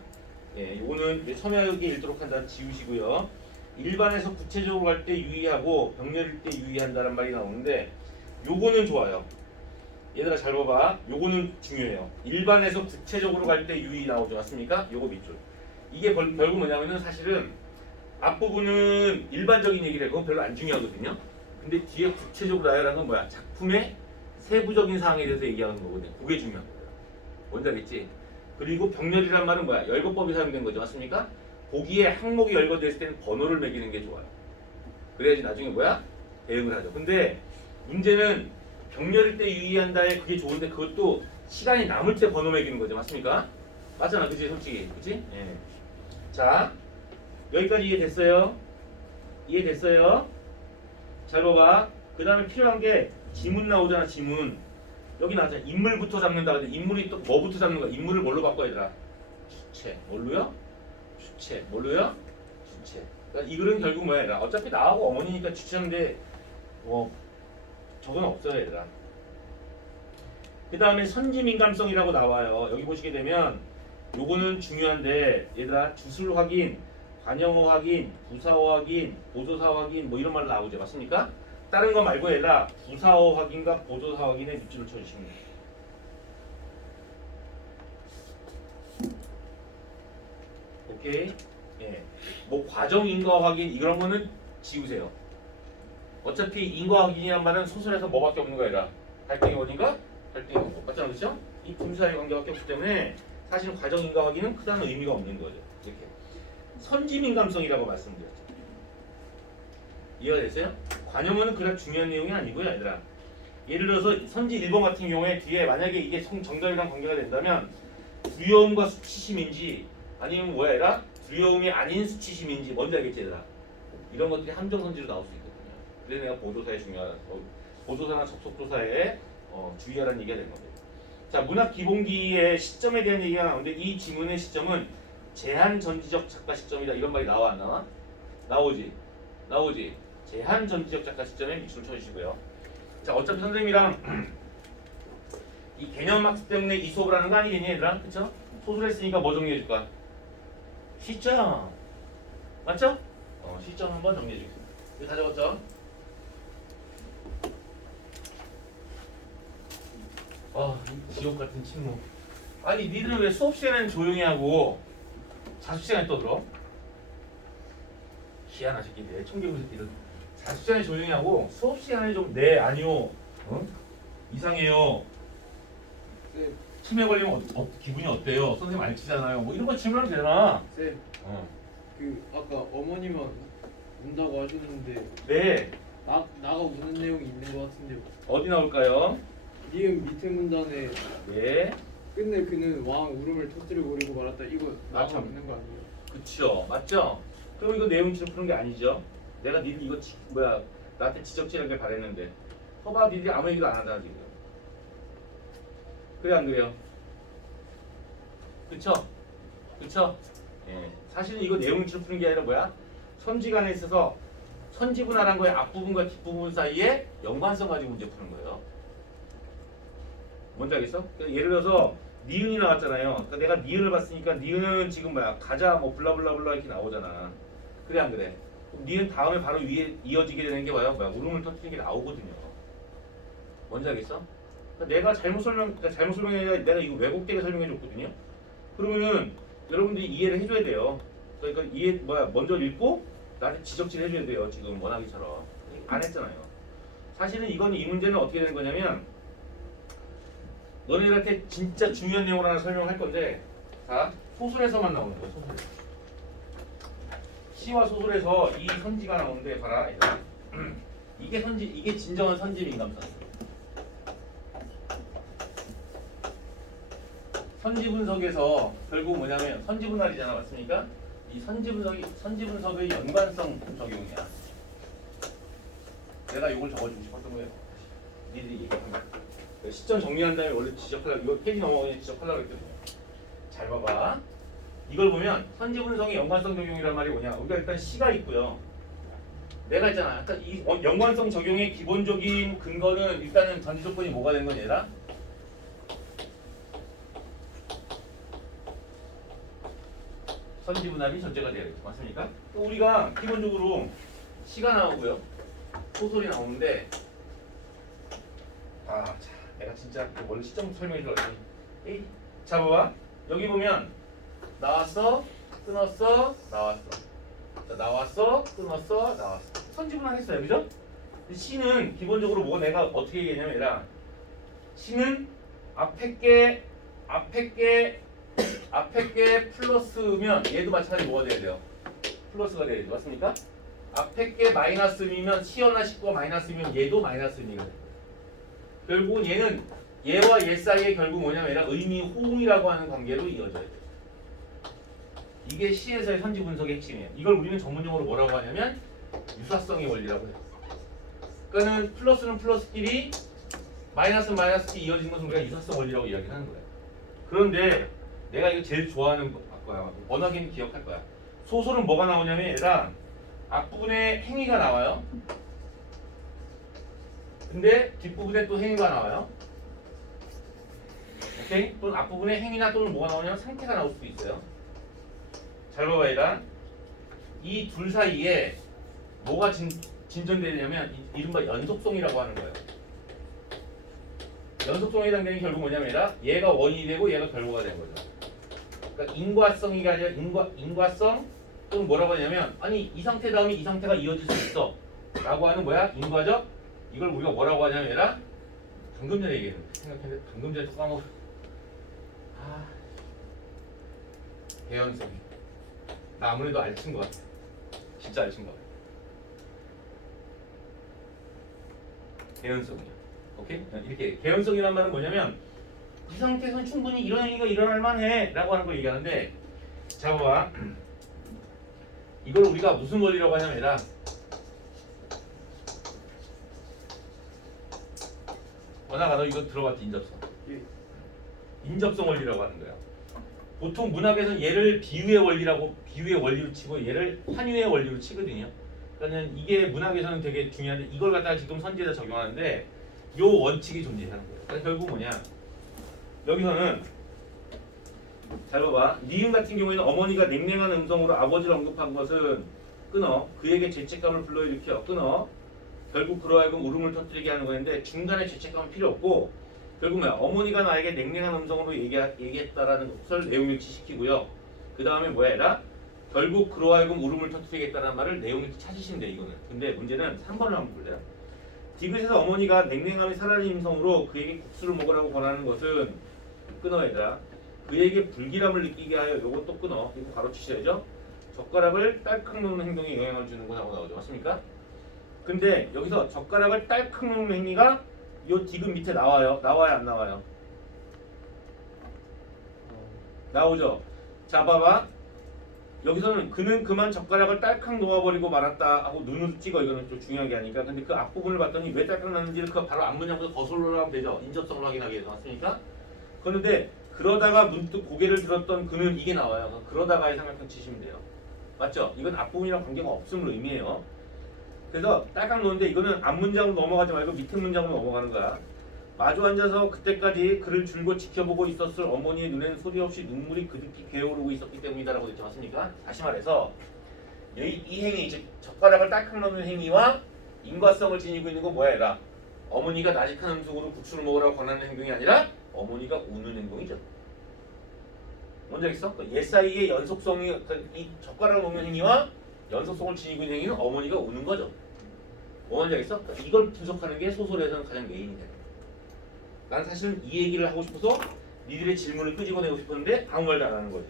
예, 요거는 첨예하게 읽도록 한다 지우시고요. 일반에서 구체적으로 갈 때 유의하고 병렬일 때 유의한다는 말이 나오는데 요거는 좋아요. 얘들아 잘 봐봐. 요거는 중요해요. 일반에서 구체적으로 갈 때 유의 나오죠. 맞습니까? 요거 밑줄. 이게 결국 뭐냐면은 사실은 앞부분은 일반적인 얘기를 해. 그건 별로 안 중요하거든요. 근데 뒤에 구체적으로 나열하는 건 뭐야? 작품의 세부적인 사항에 대해서 얘기하는 거거든요. 그게 중요한 거예요. 뭔지 알겠지? 그리고 병렬이란 말은 뭐야? 열거법이 사용된 거죠. 맞습니까? 보기에 항목이 열거됐을 때는 번호를 매기는 게 좋아요. 그래야지 나중에 뭐야? 대응을 하죠. 근데 문제는 병렬일 때 유의한다에 그게 좋은데 그것도 시간이 남을 때 번호 매기는 거죠. 맞습니까? 맞잖아. 그치? 솔직히. 그치? 예. 자, 여기까지 이해됐어요? 이해됐어요? 잘 봐봐. 그 다음에 필요한 게 지문 나오잖아. 지문. 여기 나왔잖아. 인물부터 잡는다. 근데 인물이 또 뭐부터 잡는 거야? 인물을 뭘로 바꿔 얘들아? 주체. 뭘로요? 주체. 뭘로요? 주체. 그러니까 이 글은 결국 뭐야 얘들아? 어차피 나하고 어머니니까 주체인데 뭐 저건 없어요 얘들아. 그 다음에 선지민감성이라고 나와요. 여기 보시게 되면 요거는 중요한데 얘들아 주술 확인, 관형어 확인, 부사어 확인, 보조사 확인 뭐 이런 말 나오죠. 맞습니까? 다른 거 말고 얘들아 부사어 확인과 보조사 확인에 밑줄을 쳐주시면 돼요. 오케이? 예. 뭐 과정 인과 확인 이런 거는 지우세요. 어차피 인과 확인이란 말은 소설에서 뭐밖에 없는 거야. 갈등의 원인과 갈등의 원고. 맞잖아, 그렇죠? 이 둘 사이의 관계밖에 없기 때문에 사실 과정 인과 확인은 크다는 의미가 없는 거죠. 이렇게 선지민감성이라고 말씀드렸죠. 이해가 됐어요? 관용어는 그렇게 중요한 내용이 아니고요, 얘들아. 예를 들어서 선지 1번 같은 경우에 뒤에 만약에 이게 정절이랑 관계가 된다면 두려움과 수치심인지 아니면 뭐야 얘들아? 두려움이 아닌 수치심인지 뭔지 알겠지 얘들아? 이런 것들이 함정선지로 나올 수 있거든요. 그래서 내가 보조사에 중요한 보조사나 접속조사에 주의하라는 얘기가 된 겁니다. 자, 문학 기본기의 시점에 대한 얘기가 나오는데 이 지문의 시점은 제한전지적 작가 시점이다 이런 말이 나와 안 나와? 나오지? 나오지? 제한전지적 작가 시점에 밑줄을 쳐주시고요. 자, 어차피 선생님이랑 이 개념학습 때문에 이 수업을 하는 거 아니겠니 얘들아? 그쵸? 소설했으니까 뭐 정리해 줄까? 시점! 맞죠? 시점 한번 정리해 주세요. 이거 다 적었죠? 이 지옥 같은 침묵. 아니 니들은 왜 수업 시간에는 조용히 하고 자습 시간에 떠들어? 희한한 새끼들, 청개구 새끼들. 자습 시간에 조용히 하고 수업 시간에 좀 네 아니요, 이상해요. 쌤, 치매 걸리면 기분이 어때요? 선생님 알지잖아요. 뭐 이런 거 질문하면 되잖아. 쌤, 그 아까 어머니만 운다고 하셨는데 네, 나가 우는 내용이 있는 것 같은데요. 어디 나올까요? 니은 밑에 문단에 네, 끝내 그는 왕 울음을 터뜨려 버리고 말았다. 이거 나가 참. 있는 거 아니에요? 그쵸, 맞죠? 그럼 이거 내용치를 푸는 게 아니죠. 내가 니들 이거 나한테 지적질하길 바랬는데 봐봐 니들이 아무 얘기도 안 하잖아 지금. 그래 안 그래요? 그쵸? 그쵸? 예. 사실은 이거 내용치를 푸는 게 아니라 뭐야? 선지간에 있어서 선지분할한 거의 앞부분과 뒷부분 사이에 연관성 가지고 문제 푸는 거예요. 뭔지 알겠어? 그러니까 예를 들어서 니은이 나왔잖아요. 그러니까 내가 니은을 봤으니까 니은은 지금 가자 뭐 블라블라블라 이렇게 나오잖아. 그래 안 그래? 니은 다음에 바로 위에 이어지게 되는 게 울음을 터뜨리는 게 나오거든요. 뭔지 알겠어? 그러니까 내가 잘못 설명해 내가 이거 왜곡되게 설명해 줬거든요. 그러면은 여러분들이 이해를 해줘야 돼요. 그러니까 먼저 읽고 나한테 지적질 해줘야 돼요. 지금 원하기처럼 안 했잖아요. 사실은 이 문제는 어떻게 되는 거냐면 너네들한테 진짜 중요한 내용을 하나 설명할 건데, 자 소설에서만 나오는 거예요. 소설. 시와 소설에서 이 선지가 나오는데 봐라. 이게 진정한 선지 민감성. 선지 분석에서 결국 뭐냐면 선지 분할이잖아, 맞습니까? 이 선지 분석의 연관성 적용이야. 내가 이걸 적어주고 싶었던 거예요. 니들이 얘기하는 거. 시점 정리한 다음에 원래 지적하려고 이거 페이지 넘어가면 지적하려고 했거든요. 잘 봐봐. 이걸 보면 선지 분석의 연관성 적용이란 말이 뭐냐? 우리가 일단 시가 있고요. 내가 있잖아. 일단 이 연관성 적용의 기본적인 근거는 일단은 전제 조건이 뭐가 되는 거냐? 얘들아? 선지 분할이 전제가 돼야 되겠죠. 맞습니까? 또 우리가 기본적으로 시가 나오고요. 소설이 나오는데 자, 내가 진짜 원래 시점 설명해 줄 알았더니 자 봐봐. 여기 보면 나왔어, 끊었어, 나왔어. 자, 나왔어, 끊었어, 나왔어. 선지 분할했어요. 그죠? 시는 기본적으로 내가 어떻게 얘기하냐면 얘랑 시는 앞에 게 플러스면 얘도 마찬가지로 뭐가 돼야 돼요? 플러스가 돼야 돼요. 맞습니까? 앞에 게 마이너스이면 시어나 식구가 마이너스이면 얘도 마이너스니까 결국은 얘는 얘와 얘 사이에 결국 뭐냐면 얘랑 의미 호응이라고 하는 관계로 이어져야 돼요. 이게 시에서의 선지 분석의 핵심이에요. 이걸 우리는 전문용어로 뭐라고 하냐면 유사성의 원리라고 해요. 그러니까는 플러스는 플러스끼리 마이너스는 마이너스끼리 이어지는 것은 우리가 유사성 원리라고 이야기를 하는 거예요. 그런데 내가 이거 제일 좋아하는 거야. 워낙에는 기억할 거야. 소설은 뭐가 나오냐면 얘랑 앞부분에 행위가 나와요. 근데 뒷부분에 또 행위가 나와요. 오케이? 또는 앞부분에 행위나 또는 뭐가 나오냐면 상태가 나올 수도 있어요. 잘 봐봐 얘랑 이 둘 사이에 뭐가 진전되냐면 이른바 연속성이라고 하는 거예요. 연속성이라는 게 결국 뭐냐면 얘가 원인이 되고 얘가 결과가 되는 거죠. 그러니까 인과성이 아니라 인과성 또는 뭐라고 하냐면 아니 이 상태 다음에 이 상태가 이어질 수 있어 라고 하는 인과적 이걸 우리가 뭐라고 하냐면 방금 전에 얘기했는데 생각했는데 방금 전에 또 까먹어. 개연성이 나 아무래도 알친 것 같아. 진짜 알친 것 같아. 개연성이야. 오케이? 이렇게 개연성이란 말은 뭐냐면 이 상태에서는 충분히 이런 행위가 일어날 만해 라고 하는 걸 얘기하는데 자 봐봐. 이걸 우리가 무슨 원리라고 하냐면 원아가 너 이거 들어봤지? 인접성 원리라고 하는 거야. 보통 문학에서는 얘를 비유의 원리로 치고 얘를 환유의 원리로 치거든요. 그러니까 이게 문학에서는 되게 중요한데 이걸 갖다가 지금 선지에다 적용하는데 요 원칙이 존재하는 거예요. 그러니까 결국 뭐냐? 여기서는 잘 봐봐. 니은 같은 경우에는 어머니가 냉랭한 음성으로 아버지를 언급한 것은 끊어. 그에게 죄책감을 불러일으켜 끊어. 결국 그러하여금 울음을 터뜨리게 하는 거였는데 중간에 죄책감은 필요 없고 결국 뭐야? 어머니가 나에게 냉랭한 음성으로 얘기했다라는 것을 내용일치시키고요. 그 다음에 뭐야? 결국 그러하여금 울음을 터뜨리겠다는 말을 내용일치 찾으시면 돼 이거는. 근데 문제는 3번을 한번 볼래요? 디귿에서 어머니가 냉랭함이 사라진 음성으로 그에게 국수를 먹으라고 권하는 것은 끊어 얘들아. 그에게 불길함을 느끼게 하여 요것도 끊어. 이거 바로 치셔야죠. 젓가락을 딸깍 놓는 행동에 영향을 주는 거라고 나오죠. 맞습니까? 근데 여기서 젓가락을 딸깍 놓는 행위가 요 디귿 밑에 나와요. 나와요 안 나와요? 나오죠. 자 봐봐. 여기서는 그는 그만 젓가락을 딸칵 놓아버리고 말았다 하고 눈으로 찍어. 이거는 좀 중요한 게 아니까. 근데 그 앞부분을 봤더니 왜 딸칵 났는지를 그 바로 앞문장부터 거슬러 하면 되죠. 인접성을 확인하기 위해서 맞습니까? 그런데 그러다가 문득 고개를 들었던 그는 이게 나와요. 그러다가의 삼각형 치시면 돼요. 맞죠? 이건 앞부분이랑 관계가 없음을 의미해요. 그래서 딸깍 놓는데 이거는 앞문장으로 넘어가지 말고 밑에 문장으로 넘어가는 거야. 마주 앉아서 그때까지 그를 줄곧 지켜보고 있었을 어머니의 눈에는 소리 없이 눈물이 그득히 괴오르고 있었기 때문이다라고 했지 않습니까? 다시 말해서 이 행위, 즉 젓가락을 딸깍 놓는 행위와 인과성을 지니고 있는 건 뭐야 얘라? 어머니가 나직한 음식으로 부추를 먹으라고 권하는 행동이 아니라 어머니가 우는 행동이죠. 뭔지 알겠어? 옛 사이의 연속성이 이 젓가락을 놓는 행위와 연속성을 지니고 있는 행위는 어머니가 우는 거죠. 뭔지 알겠어? 이걸 분석하는 게 소설에서는 가장 메인이 돼. 난 사실은 이 얘기를 하고 싶어서 니들의 질문을 끄집어내고 싶었는데 아무 말도 안 하는 거지.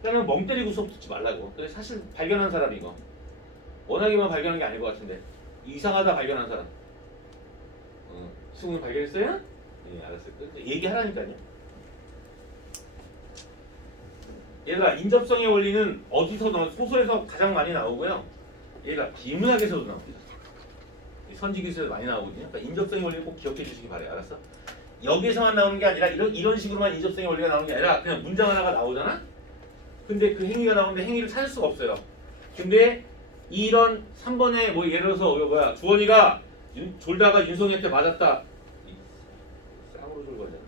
그러면 멍 때리고 수업 듣지 말라고. 근데 사실 발견한 사람이 이거. 워낙에만 발견한 게 아닐 것 같은데. 이상하다 발견한 사람. 수고는 발견했어요? 네, 알았어요. 얘기하라니까요. 얘들아, 인접성의 원리는 어디서 나오는 소설에서 가장 많이 나오고요. 얘가 비문학에서도 나옵니다. 선지기서에도 많이 나오거든요. 그러니까 인접성의 원리를 꼭 기억해 주시기 바래요. 알았어? 여기서만 나오는 게 아니라 이런 식으로만 인접성의 원리가 나오는 게 아니라 그냥 문장 하나가 나오잖아? 근데 그 행위가 나오는데 행위를 찾을 수가 없어요. 근데 이런 3번에 뭐 예를 들어서 주원이가 졸다가 윤성이한테 맞았다. 쌍으로 졸거잖아.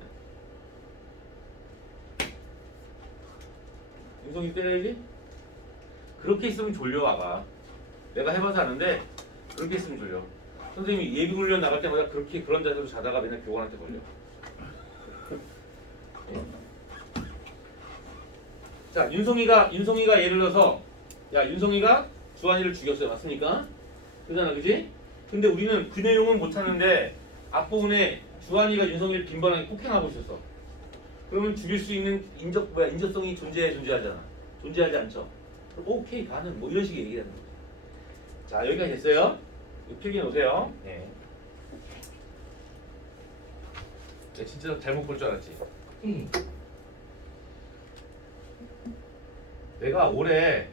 윤성이 때려야지? 그렇게 있으면 졸려와가. 내가 해봐서 아는데 그렇게 있으면 졸려. 선생님이 예비훈련 나갈 때마다 그렇게 그런 자세로 자다가 맨날 교관한테 걸려. 자, 윤성이가 예를 들어서 야, 윤성이가 주한이를 죽였어요. 맞습니까? 그러잖아, 그지? 근데 우리는 그 내용은 못 찾는데 앞부분에 주한이가 윤성이를 빈번하게 폭행하고 있었어. 그러면 죽일 수 있는 인접성이 존재하잖아. 존재하지 않죠. 그럼 오케이, 가는 뭐 이런 식의 얘기하는 거지. 자, 여기까지 됐어요. 필기 놓으세요. 네. 야, 진짜 잘못 볼 줄 알았지. 내가 올해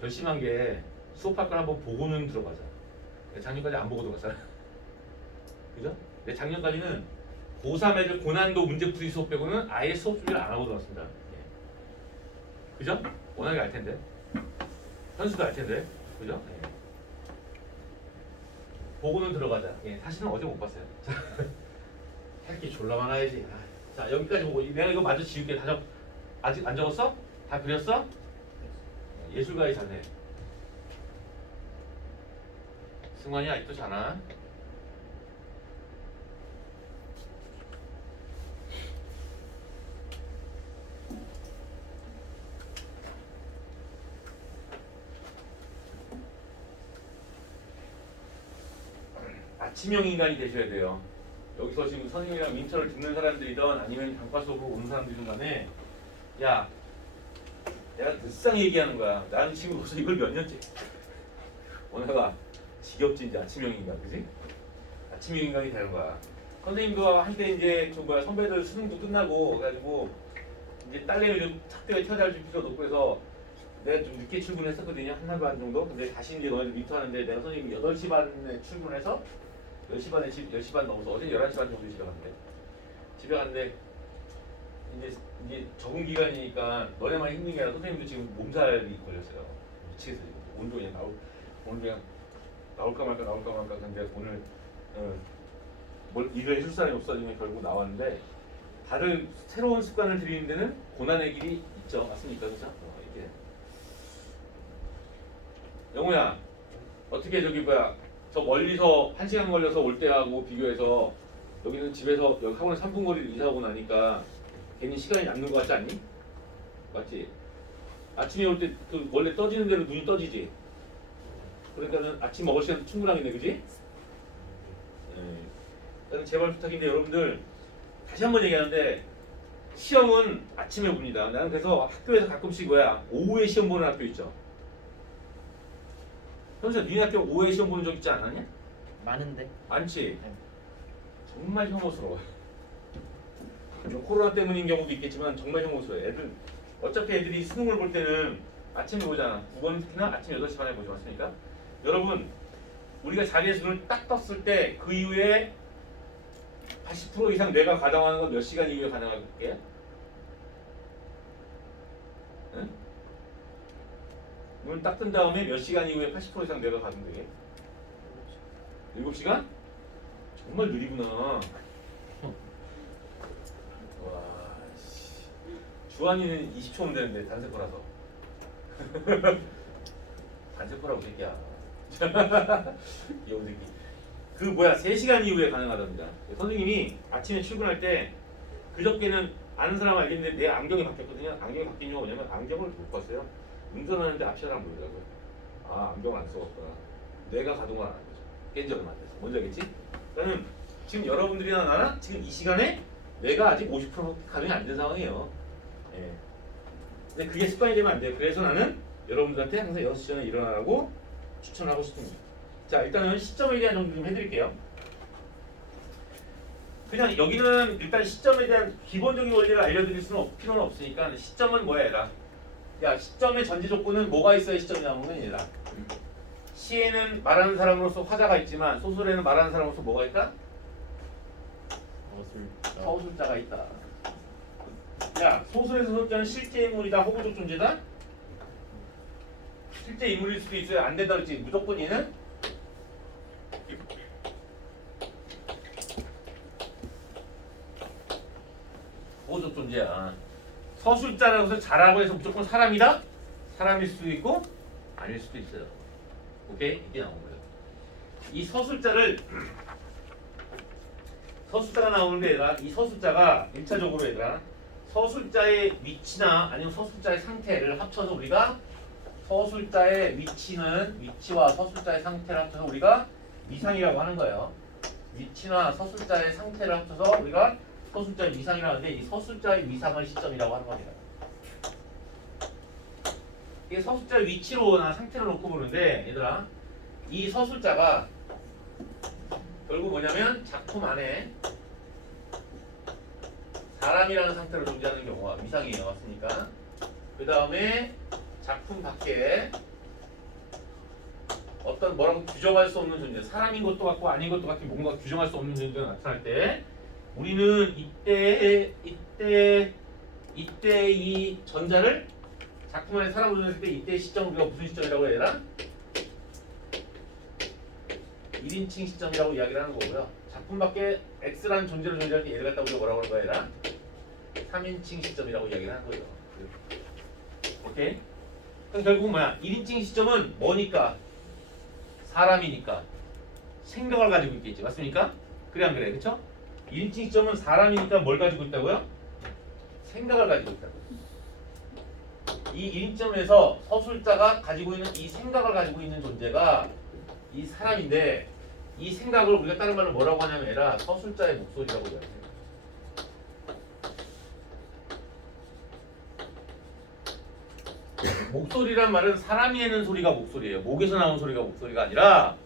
결심한 게 수업할 걸 한번 보고는 들어가자. 작년까지 안 보고 들어갔잖아. 그죠? 근데 작년까지는 고3 애들 고난도 문제풀이 수업 빼고는 아예 수업 준비를 안 하고 들어갔습니다. 예. 그죠? 워낙에 알 텐데. 현수도 알 텐데. 그죠? 예. 보고는 들어가자. 예. 사실은 어제 못 봤어요. 할 게 졸라 많아야지. 자, 여기까지 보고 내가 이거 마저 지울게. 아직 안 적었어? 다 그렸어? 예술가의 자세. 승환이 아직도 자나? 아침형 인간이 되셔야 돼요. 여기서 지금 선생님이랑 민철을 듣는 사람들이든 아니면 단과 수업으로 오는 사람들이든 간에 야, 내가 늘상 얘기하는 거야. 나는 지금 벌써 이걸 몇 년째. 오늘가 지겹지 이제 아침형 인간, 그지? 아침형 인간이 되는 거야. 선생님도 한때 이제 선배들 수능도 끝나고 그래가지고 이제 딸내미 좀 학교에 태워다 줄 필요도 없고 해서 내가 좀 늦게 출근했었거든요. 1시 반 정도. 근데 다시 이제 너희들 미투하는데 내가 선생님 8시 반에 출근해서 10시 반에 10시 반 넘어서 어제 11시 반 정도 집에 갔는데 이제 적응 기간이니까 너네만 힘든 게 아니라 선생님도 지금 몸살이 걸렸어요. 미치겠어 지금. 오늘 그냥 나올까 말까 근데 오늘 뭘 일을 해줄 사람이 없어지면 결국 나왔는데 다들 새로운 습관을 들이는 데는 고난의 길이 있죠. 맞습니까? 그죠? 이게 영우야 어떻게 저 멀리서 1시간 걸려서 올 때하고 비교해서 여기는 집에서 여기 학원에 3분 거리를 이사 오고 나니까 괜히 시간이 남는 것 같지 않니? 맞지? 아침에 올 때 그 원래 떠지는 대로 눈이 떠지지? 그러니까는 아침 먹을 시간도 충분하겠네, 그지? 네. 제발 부탁인데 여러분들 다시 한번 얘기하는데 시험은 아침에 봅니다. 나는 그래서 학교에서 가끔씩 오후에 시험 보는 학교 있죠. 현수야, 니네 학교 오후에 시험 보는 적 있지 않았냐? 많은데. 많지? 네. 정말 혐오스러워. 코로나 때문인 경우도 있겠지만 정말 혐오스러워. 애들 어차피 애들이 수능을 볼 때는 아침에 보잖아. 9번 특히나 아침 8시 반에 보지 않습니까? 여러분 우리가 자리에서 눈을 딱 떴을 때 그 이후에 80% 이상 뇌가 가동하는 건 몇 시간 이후에 가능할게? 응? 눈을 딱 뜬 다음에 몇 시간 이후에 80% 이상 뇌가 가동되게? 7시간? 정말 느리구나. 와, 씨. 주한이는 20초면 되는데 단세포라서. 단세포라고 새끼야. 귀여운 새끼. 그 뭐야 3시간 이후에 가능하답니다. 선생님이 아침에 출근할 때 그저께는 아는 사람 알겠는데 내 안경이 바뀌었거든요. 안경이 바뀐 이유가 뭐냐면 안경을 못 봤어요. 운전하는데 앞이 잘 안 보이더라고요. 아 안경을 안 써봤구나. 뇌가 가동을 안 한 거죠. 깬 지 얼마 안 돼서. 뭔지 알겠지? 그러니까 지금 여러분들이나 나나 지금 이 시간에 뇌가 아직 50% 가동이 안 된 상황이에요. 예. 근데 그게 습관이 되면 안 돼요. 그래서 나는 여러분들한테 항상 6시 전에 일어나라고 추천하고 싶습니다. 자 일단은 시점에 대한 정도 좀 해드릴게요. 그냥 여기는 일단 시점에 대한 기본적인 원리를 알려드릴 수는 필요는 없으니까 시점은 뭐야 얘라. 야 시점의 전제 조건은 뭐가 있어야 시점이 나오는 얘라. 시에는 말하는 사람으로서 화자가 있지만 소설에는 말하는 사람으로서 뭐가 있다? 서술자가 있다. 야 소설에서 서술자는 실제 인물이다 호구적 존재다? 실제 인물일 수도 있어요. 안 된다 그랬지. 무조건 얘는 호구적 존재야. 서술자라고 해서 자라고 해서 무조건 사람이다? 사람일 수도 있고 아닐 수도 있어요. 오케이? 이게 나온 거예요. 이 서술자가 나오는데 얘들아 이 서술자가 1차적으로 얘들아 서술자의 위치나 아니면 서술자의 상태를 합쳐서 우리가 서술자의 위치와 서술자의 상태를 합쳐서 우리가 위상이라고 하는 거예요. 위치나 서술자의 상태를 합쳐서 우리가 서술자의 위상이라고 하는데 이 서술자의 위상을 시점이라고 하는 겁니다. 이게 서술자의 위치로나 상태를 놓고 보는데 얘들아 이 서술자가 결국 뭐냐면 작품 안에 사람이라는 상태로 존재하는 경우가 위상이에요. 맞습니까? 그 다음에 작품 밖에 어떤 뭐라고 규정할 수 없는 존재 사람인 것도 같고 아닌 것도 같은 뭔가 규정할 수 없는 존재가 나타날 때 우리는 이때 이 전자를 작품 안에 사람을 존재했을 때 이때 시점을 우리가 무슨 시점이라고 해야 되나? 1인칭 시점이라고 이야기를 하는 거고요. 작품 밖에 X라는 존재로 존재할 때 얘를 갖다 우리가 뭐라고 하는 거야? 3인칭 시점이라고 이야기를 하는 거예요. 오케이? 그럼 결국은 뭐야? 1인칭 시점은 뭐니까? 사람이니까 생각을 가지고 있겠지. 맞습니까? 그래 안 그래? 그쵸? 1인칭 시점은 사람이니까 뭘 가지고 있다고요? 생각을 가지고 있다고. 이 1인점에서 서술자가 가지고 있는 이 생각을 가지고 있는 존재가 이 사람인데 이 생각을 우리가 다른 말로 뭐라고 하냐면 얘라 서술자의 목소리라고 이야기해요. 목소리란 말은 사람이 내는 소리가 목소리예요. 목에서 나온 소리가 목소리가 아니라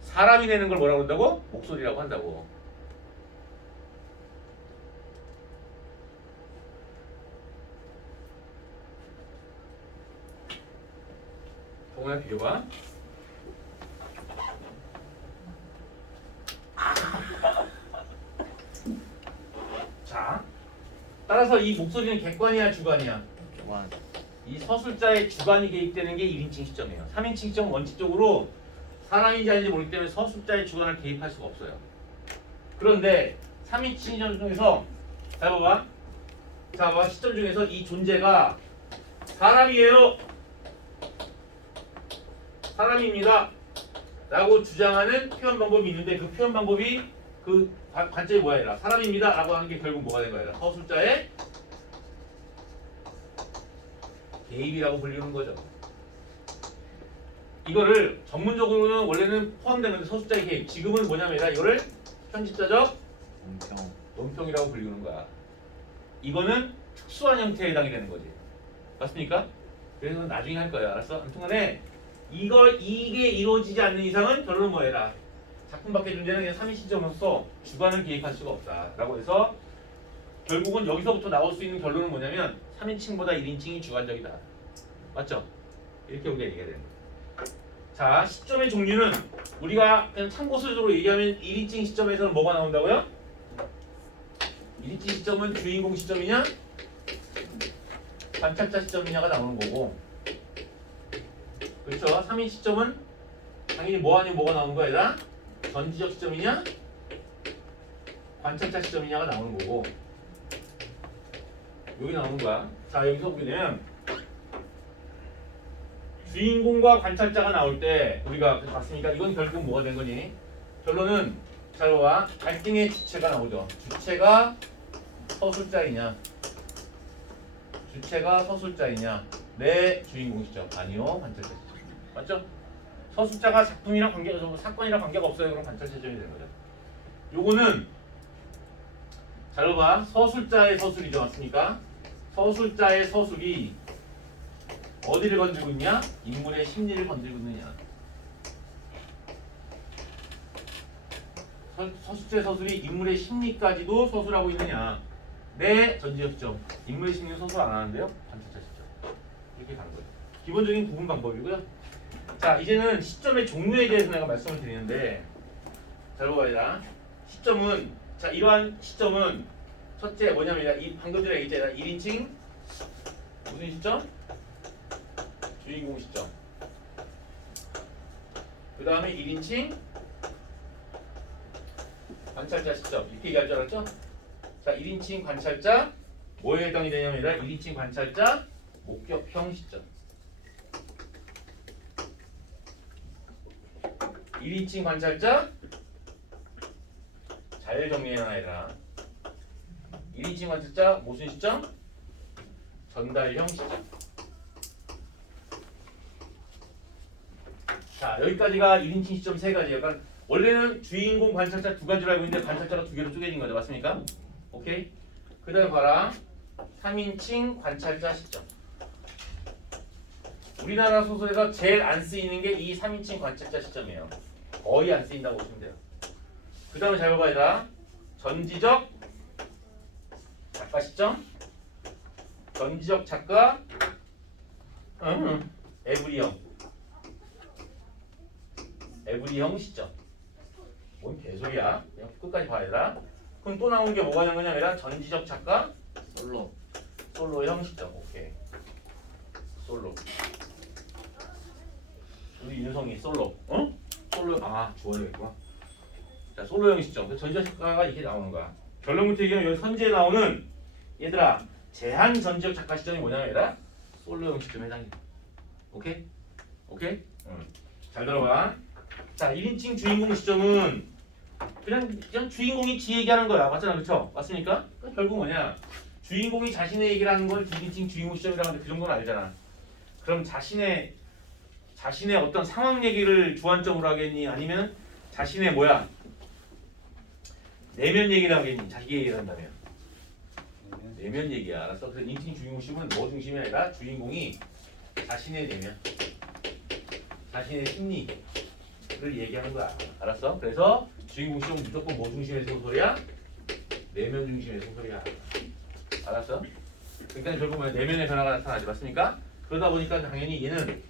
사람이 내는 걸 뭐라고 한다고? 목소리라고 한다고. 동호야 비교봐. 자, 따라서 이 목소리는 객관이야 주관이야? 주관. 이 서술자의 주관이 개입되는 게 1인칭 시점이에요. 3인칭 시점은 원칙적으로 사람인지 아닌지 모르기 때문에 서술자의 주관을 개입할 수가 없어요. 그런데 3인칭 시점 중에서 잘 봐봐. 자, 봐봐. 시점 중에서 이 존재가 사람이에요. 사람입니다. 라고 주장하는 표현 방법이 있는데 그 표현 방법이 그 관점이 뭐야? 얘라 사람입니다. 라고 하는 게 결국 뭐가 된 거야? 서술자의 개입이라고 불리는 거죠. 이거를 전문적으로는 원래는 포함되는데 서술자의 개입. 지금은 뭐냐면 이거를 편집자적 논평이라고 불리는 거야. 이거는 특수한 형태에 해당이 되는 거지. 맞습니까? 그래서 나중에 할 거야. 알았어? 아무튼간에 이게 이루어지지 않는 이상은 결론은 뭐해라? 작품 밖의 존재는 그냥 3인 시점으로서 주관을 개입할 수가 없다. 라고 해서 결국은 여기서부터 나올 수 있는 결론은 뭐냐면 3인칭보다 1인칭이 주관적이다. 맞죠? 이렇게 우리가 얘기해야 되는 거야. 자, 시점의 종류는 우리가 그냥 참고서적으로 얘기하면 1인칭 시점에서는 뭐가 나온다고요? 1인칭 시점은 주인공 시점이냐? 관찰자 시점이냐가 나오는 거고, 그렇죠? 3인 시점은 당연히 뭐 아니면 뭐가 나오는 거야, 얘들아? 전지적 시점이냐? 관찰자 시점이냐가 나오는 거고, 여기 나오는 거야. 자, 여기서 보게 되면 주인공과 관찰자가 나올 때 우리가 봤으니까 이건 결국 뭐가 된 거니? 결론은 잘 봐봐. 갈등의 주체가 나오죠. 주체가 서술자이냐? 주체가 서술자이냐? 내 주인공 시점 아니요, 관찰자 시점. 맞죠? 서술자가 작품이랑 사건이랑 관계가 없어요. 그럼 관찰자 시점이 되는 거죠. 요거는 잘 봐봐. 서술자의 서술이죠, 맞습니까? 서술자의 서술이 어디를 건드리고 있냐? 인물의 심리를 건드리고 있느냐? 서술자의 서술이 인물의 심리까지도 서술하고 있느냐? 내 전지적 시점. 인물의 심리는 서술 안 하는데요? 관찰자 시점. 이렇게 가는 거예요. 기본적인 구분 방법이고요. 자, 이제는 시점의 종류에 대해서 내가 말씀을 드리는데, 잘 봐봐야. 시점은, 자, 이러한 시점은 첫째 뭐냐면 이 방금 전에 얘기했잖아. 1인칭 무슨 시점? 주인공 시점. 그 다음에 1인칭 관찰자 시점. 이렇게 얘기할 줄 알았죠? 자, 1인칭 관찰자 뭐에 해당이 되냐면 1인칭 관찰자 목격형 시점. 1인칭 관찰자 잘 정리해놔야 얘들아. 1인칭 관찰자 무슨 시점? 전달형 시점. 자, 여기까지가 1인칭 시점 세 가지예요. 그러니까 원래는 주인공 관찰자 두 가지로 알고 있는데 관찰자가 두 개로 쪼개진 거죠. 맞습니까? 오케이? 그 다음에 봐라. 3인칭 관찰자 시점. 우리나라 소설에서 제일 안 쓰이는 게 이 3인칭 관찰자 시점이에요. 거의 안 쓰인다고 보시면 돼요. 그 다음에 잘 봐봐야 돼. 전지적 작가 시점. 전지적 작가 에브리형 시점. 뭔 개소리야? 그냥 끝까지 봐야 돼. 그럼 또 나오는 게 뭐가 되는 거냐면 전지적 작가 솔로형 시점. 오케이. 솔로. 우리 윤성이 솔로. 어? 솔로. 아, 주어야겠구나. 자, 솔로형 시점. 전지적 작가가 이게 나오는 거야. 결론부터 얘기하면 여기 선지에 나오는 얘들아 제한 전지적 작가 시점이 뭐냐면 얘들아 솔로형 시점에 해당해. 오케이? 오케이? 응. 잘 들어봐. 자, 1인칭 주인공 시점은 그냥 주인공이 지 얘기하는 거야. 맞잖아, 그렇죠? 맞습니까? 그러니까 결국 뭐냐? 주인공이 자신의 얘기를 하는 걸 1인칭 주인공 시점이라고 하는데 그 정도는 알잖아. 그럼 자신의 어떤 상황 얘기를 주안점으로 하겠니? 아니면 자신의 뭐야? 내면 얘기를 하겠니? 자기 얘기를 한다면 내면 얘기야. 알았어? 그래서 1인칭 주인공 시점은 뭐 중심이 아니라 주인공이 자신의 내면, 자신의 심리를 얘기하는 거야. 알았어? 그래서 주인공 시점은 무조건 뭐 중심의 소설이야? 내면 중심의 소설이야. 알았어? 그러니까 결국 뭐 내면의 변화가 나타나지. 맞습니까? 그러다 보니까 당연히 얘는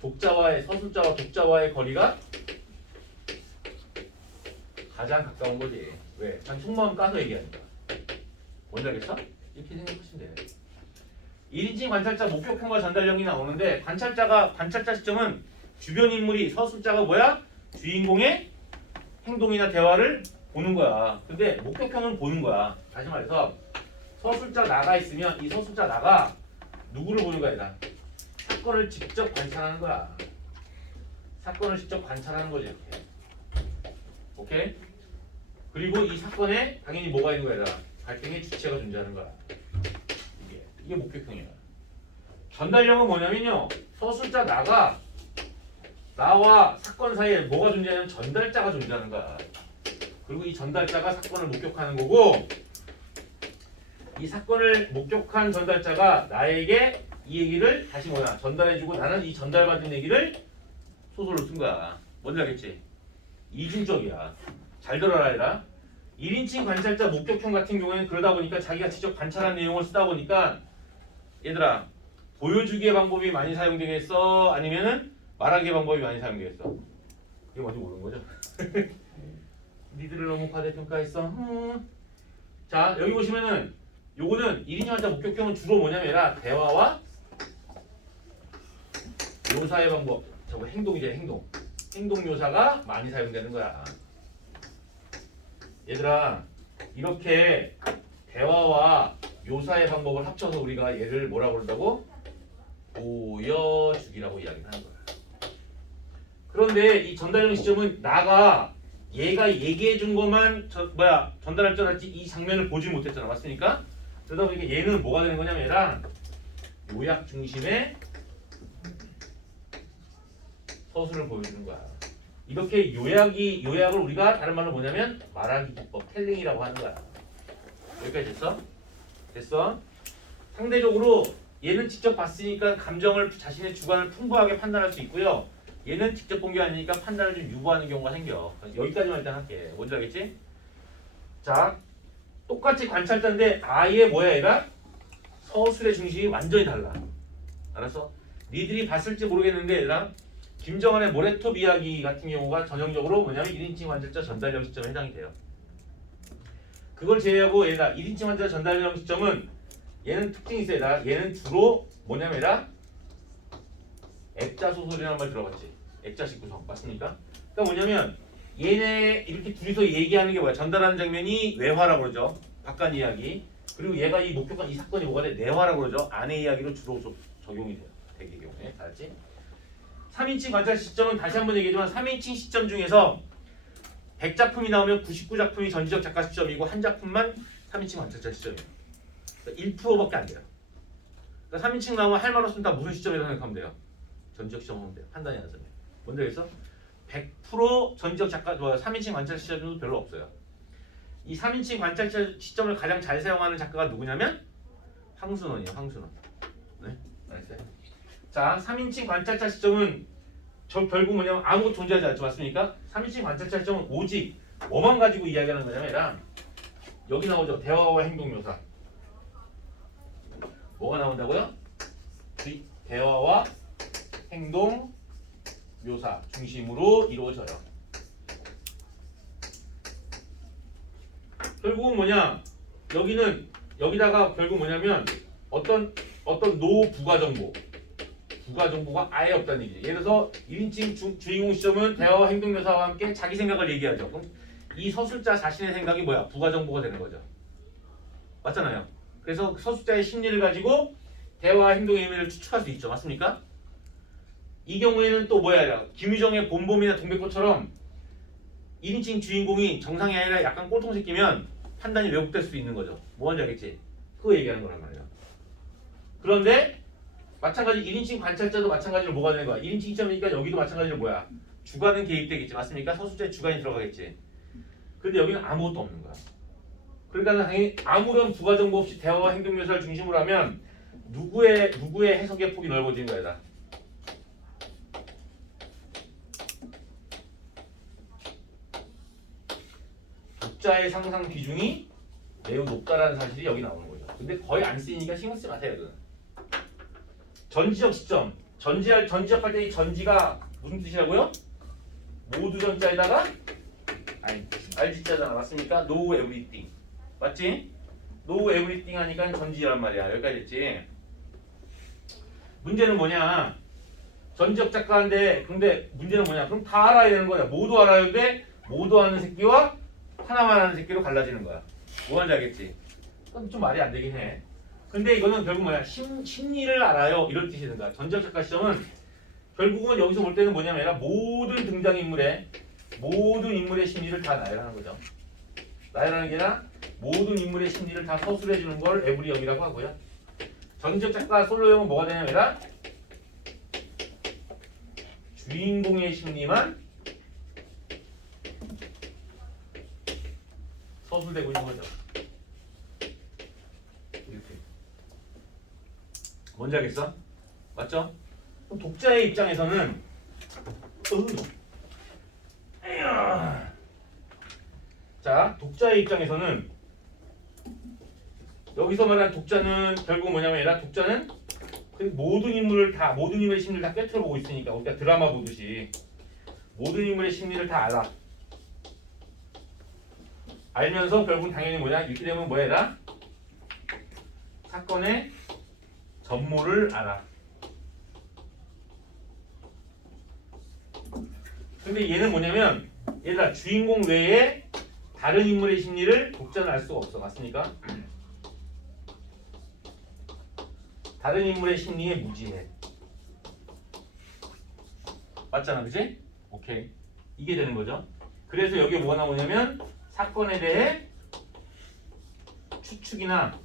서술자와 독자와의 거리가 가장 가까운 거지. 왜? 자기 속마음 까서 얘기하니까. 뭔지 알겠어? 이렇게 생각하시면 돼. 1인칭 관찰자 목격형과 전달형이 나오는데 관찰자 시점은 주변 인물이 서술자가 뭐야? 주인공의 행동이나 대화를 보는 거야. 근데 목격형은 보는 거야. 다시 말해서 서술자 나가 있으면 이 서술자 나가 누구를 보는 거야? 얘가 사건을 직접 관찰하는 거야. 사건을 직접 관찰하는 거지. 이렇게. 오케이? 그리고 이 사건에 당연히 뭐가 있는 거야? 얘가 갈등의 주체가 존재하는 거야. 이게 목격형이야. 전달형은 뭐냐면요. 서술자 나와 사건 사이에 뭐가 존재하냐면 전달자가 존재하는 거야. 그리고 이 전달자가 사건을 목격하는 거고 이 사건을 목격한 전달자가 나에게 이 얘기를 다시 전달해주고 나는 이 전달받은 얘기를 소설로 쓴 거야. 뭔지 알겠지? 이중적이야. 잘 들어라 얘들아. 1인칭 관찰자 목격형 같은 경우에는 그러다 보니까 자기가 직접 관찰한 내용을 쓰다 보니까 얘들아 보여주기의 방법이 많이 사용되겠어? 아니면은 말하기의 방법이 많이 사용되겠어? 이게 뭔지 모르는 거죠? 니들을 너무 과대평가했어. 자 여기 보시면은 요거는 1인칭 한자 목격형은 주로 뭐냐면 대화와 묘사의 방법. 저거 행동이죠. 행동 묘사가 많이 사용되는 거야. 얘들아 이렇게 대화와 묘사의 방법을 합쳐서 우리가 얘를 뭐라고 그런다고? 보여주기라고 이야기를 하는 거야. 그런데 이 전달형 시점은 나가 얘가 얘기해 준 것만 전달할 줄 알았지 이 장면을 보지 못했잖아. 맞습니까? 그러다 보니까 얘는 뭐가 되는 거냐면 얘랑 요약 중심의 서술을 보여주는 거야. 이렇게 요약을 우리가 다른 말로 뭐냐면 말하기 기법, 텔링이라고 하는 거야. 여기까지 됐어? 됐어? 상대적으로 얘는 직접 봤으니까 감정을 자신의 주관을 풍부하게 판단할 수 있고요. 얘는 직접 본 게 아니니까 판단을 좀 유보하는 경우가 생겨. 여기까지만 일단 할게. 뭔지 알겠지? 자, 똑같이 관찰자인데 아예 뭐야 얘가? 서술의 중심이 완전히 달라. 알았어? 니들이 봤을지 모르겠는데 얘들아 김정한의 모래톱 이야기 같은 경우가 전형적으로 뭐냐면 1인칭 관찰자 전달형 시점에 해당이 돼요. 그걸 제외하고 얘가 1인칭 관찰자 전달형 시점은 얘는 특징이 있어요. 얘는 주로 뭐냐면 액자 소설이라는 말 들어봤지? 액자식 구성 맞습니까? 그러니까 뭐냐면 얘네 이렇게 둘이서 얘기하는 게 뭐야? 전달하는 장면이 외화라고 그러죠. 바깥 이야기. 그리고 얘가 이 목격한 이 사건이 뭐가 돼? 내화라고 그러죠. 안에 이야기로 주로 적용이 돼요. 대개 경우에. 알았지? 3인칭 관찰 시점은 다시 한번 얘기하지만 3인칭 시점 중에서 100작품이 나오면 99작품이 전지적 작가 시점이고 한 작품만 3인칭 관찰자 시점이에요. 그러니까 1%밖에 안 돼요. 그러니까 3인칭 나오면 할 말 없으면 다 무슨 시점이라고 생각하면 돼요? 전지적 시점 하면 돼요. 판단이 안 되면. 뭔지 알겠어? 100% 전지적 작가 3인칭 관찰 시점도 별로 없어요. 이 3인칭 관찰자 시점을 가장 잘 사용하는 작가가 누구냐면 황순원이에요. 황순원. 네? 알았어요? 자, 3인칭 관찰자 시점은 결국 뭐냐면 아무것도 존재하지 않죠. 맞습니까? 3인칭 관찰자 시점은 오직 뭐만 가지고 이야기하는 거냐면 여기 나오죠. 대화와 행동 묘사. 뭐가 나온다고요? 대화와 행동 묘사 중심으로 이루어져요. 결국은 뭐냐? 여기다가 결국 뭐냐면 어떤 부가 정보가 아예 없다는 얘기죠. 예를 들어서 1인칭 주인공 시점은 대화와 행동 묘사와 함께 자기 생각을 얘기하죠. 그럼 이 서술자 자신의 생각이 뭐야? 부가 정보가 되는 거죠. 맞잖아요. 그래서 서술자의 심리를 가지고 대화와 행동의 의미를 추측할 수 있죠. 맞습니까? 이 경우에는 또 뭐야? 김유정의 봄봄이나 동백꽃처럼 1인칭 주인공이 정상이 아니라 약간 꼴통새끼면 판단이 왜곡될 수도 있는 거죠. 뭐하는지 알겠지? 그거 얘기하는 거란 말이야. 그런데 마찬가지 1인칭 관찰자도 마찬가지로 뭐가 되는 거야? 1인칭 시점이니까 여기도 마찬가지로 뭐야? 주관은 개입되겠지. 맞습니까? 서술자의 주관이 들어가겠지. 근데 여기는 아무것도 없는 거야. 그러니까 당연히 아무런 부가 정보 없이 대화와 행동 묘사를 중심으로 하면 누구의 해석의 폭이 넓어지는 거야. 독자의 상상 비중이 매우 높다라는 사실이 여기 나오는 거죠. 근데 거의 안 쓰이니까 신경 쓰지 마세요. 이거는. 전지적 시점. 전지적 할 때 이 전지가 무슨 뜻이라고요? 모두 전자에다가 알지자잖아. 맞습니까? No everything. 맞지? No everything 하니까 전지란 말이야. 여기까지 됐지? 문제는 뭐냐? 전지적 작가인데 근데 문제는 뭐냐? 그럼 다 알아야 되는 거야. 모두 알아야 되는데 모두 아는 새끼와 하나만 아는 새끼로 갈라지는 거야. 뭐하는지 알겠지? 그건 좀 말이 안 되긴 해. 근데 이거는 결국 뭐야? 심리를 알아요. 이런 뜻이 된다. 전지적 작가 시점은 결국은 여기서 볼 때는 뭐냐면 모든 등장인물의 모든 인물의 심리를 다 나열하는 거죠. 나열하는 게 아니라 모든 인물의 심리를 다 서술해 주는 걸 에브리형이라고 하고요. 전지적 작가 솔로형은 뭐가 되냐면 주인공의 심리만 서술되고 있는 거죠. 이렇게. 뭔지 알겠어? 맞죠? 그럼 독자의 입장에서는 자, 독자의 입장에서는 여기서 말하는 독자는 결국 뭐냐면 얘라 독자는 그 모든 인물의 심리를 다 꿰뚫어 보고 있으니까 우리가 드라마 보듯이 모든 인물의 심리를 다 알아. 알면서 결국은 당연히 뭐냐 이렇게 되면 뭐야 얘라 사건의 전모를 알아. 근데 얘는 뭐냐면 얘들아 주인공 외에 다른 인물의 심리를 독자는 알 수가 없어. 맞습니까? 다른 인물의 심리에 무지해. 맞잖아, 그지? 오케이. 이게 되는 거죠. 그래서 여기에 뭐가 나오냐면 사건에 대해 추측이나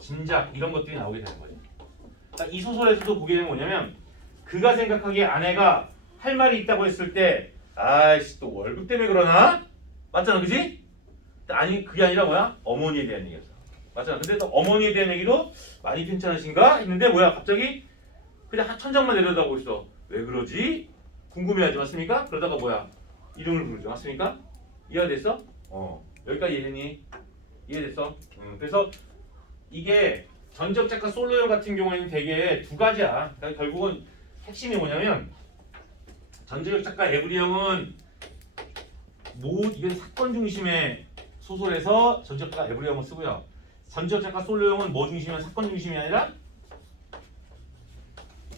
짐작 이런 것들이 나오게 되는 거죠. 그러니까 이 소설에서도 보게 되면 뭐냐면 그가 생각하기에 아내가 할 말이 있다고 했을 때 아이씨 또 월급 때문에 그러나? 맞잖아, 그지? 아니 그게 아니라 뭐야? 어머니에 대한 얘기였어. 맞잖아. 근데 또 어머니에 대한 얘기도 많이 괜찮으신가? 했는데 뭐야? 갑자기 그냥 한 천장만 내려다보고 있어. 왜 그러지? 궁금해하지 맞습니까? 그러다가 뭐야? 이름을 부르죠. 맞습니까? 이해가 됐어? 여기까지 이해했니? 이해됐어? 그래서 이게 전적 작가 솔로용 같은 경우에는 되게 두 가지야. 그러니까 결국은 핵심이 뭐냐면 전적 작가 에브리 형은 이건 사건 중심의 소설에서 전적 작가 에브리 형을 쓰고요. 전적 작가 솔로용은 뭐 중심이야? 사건 중심이 아니라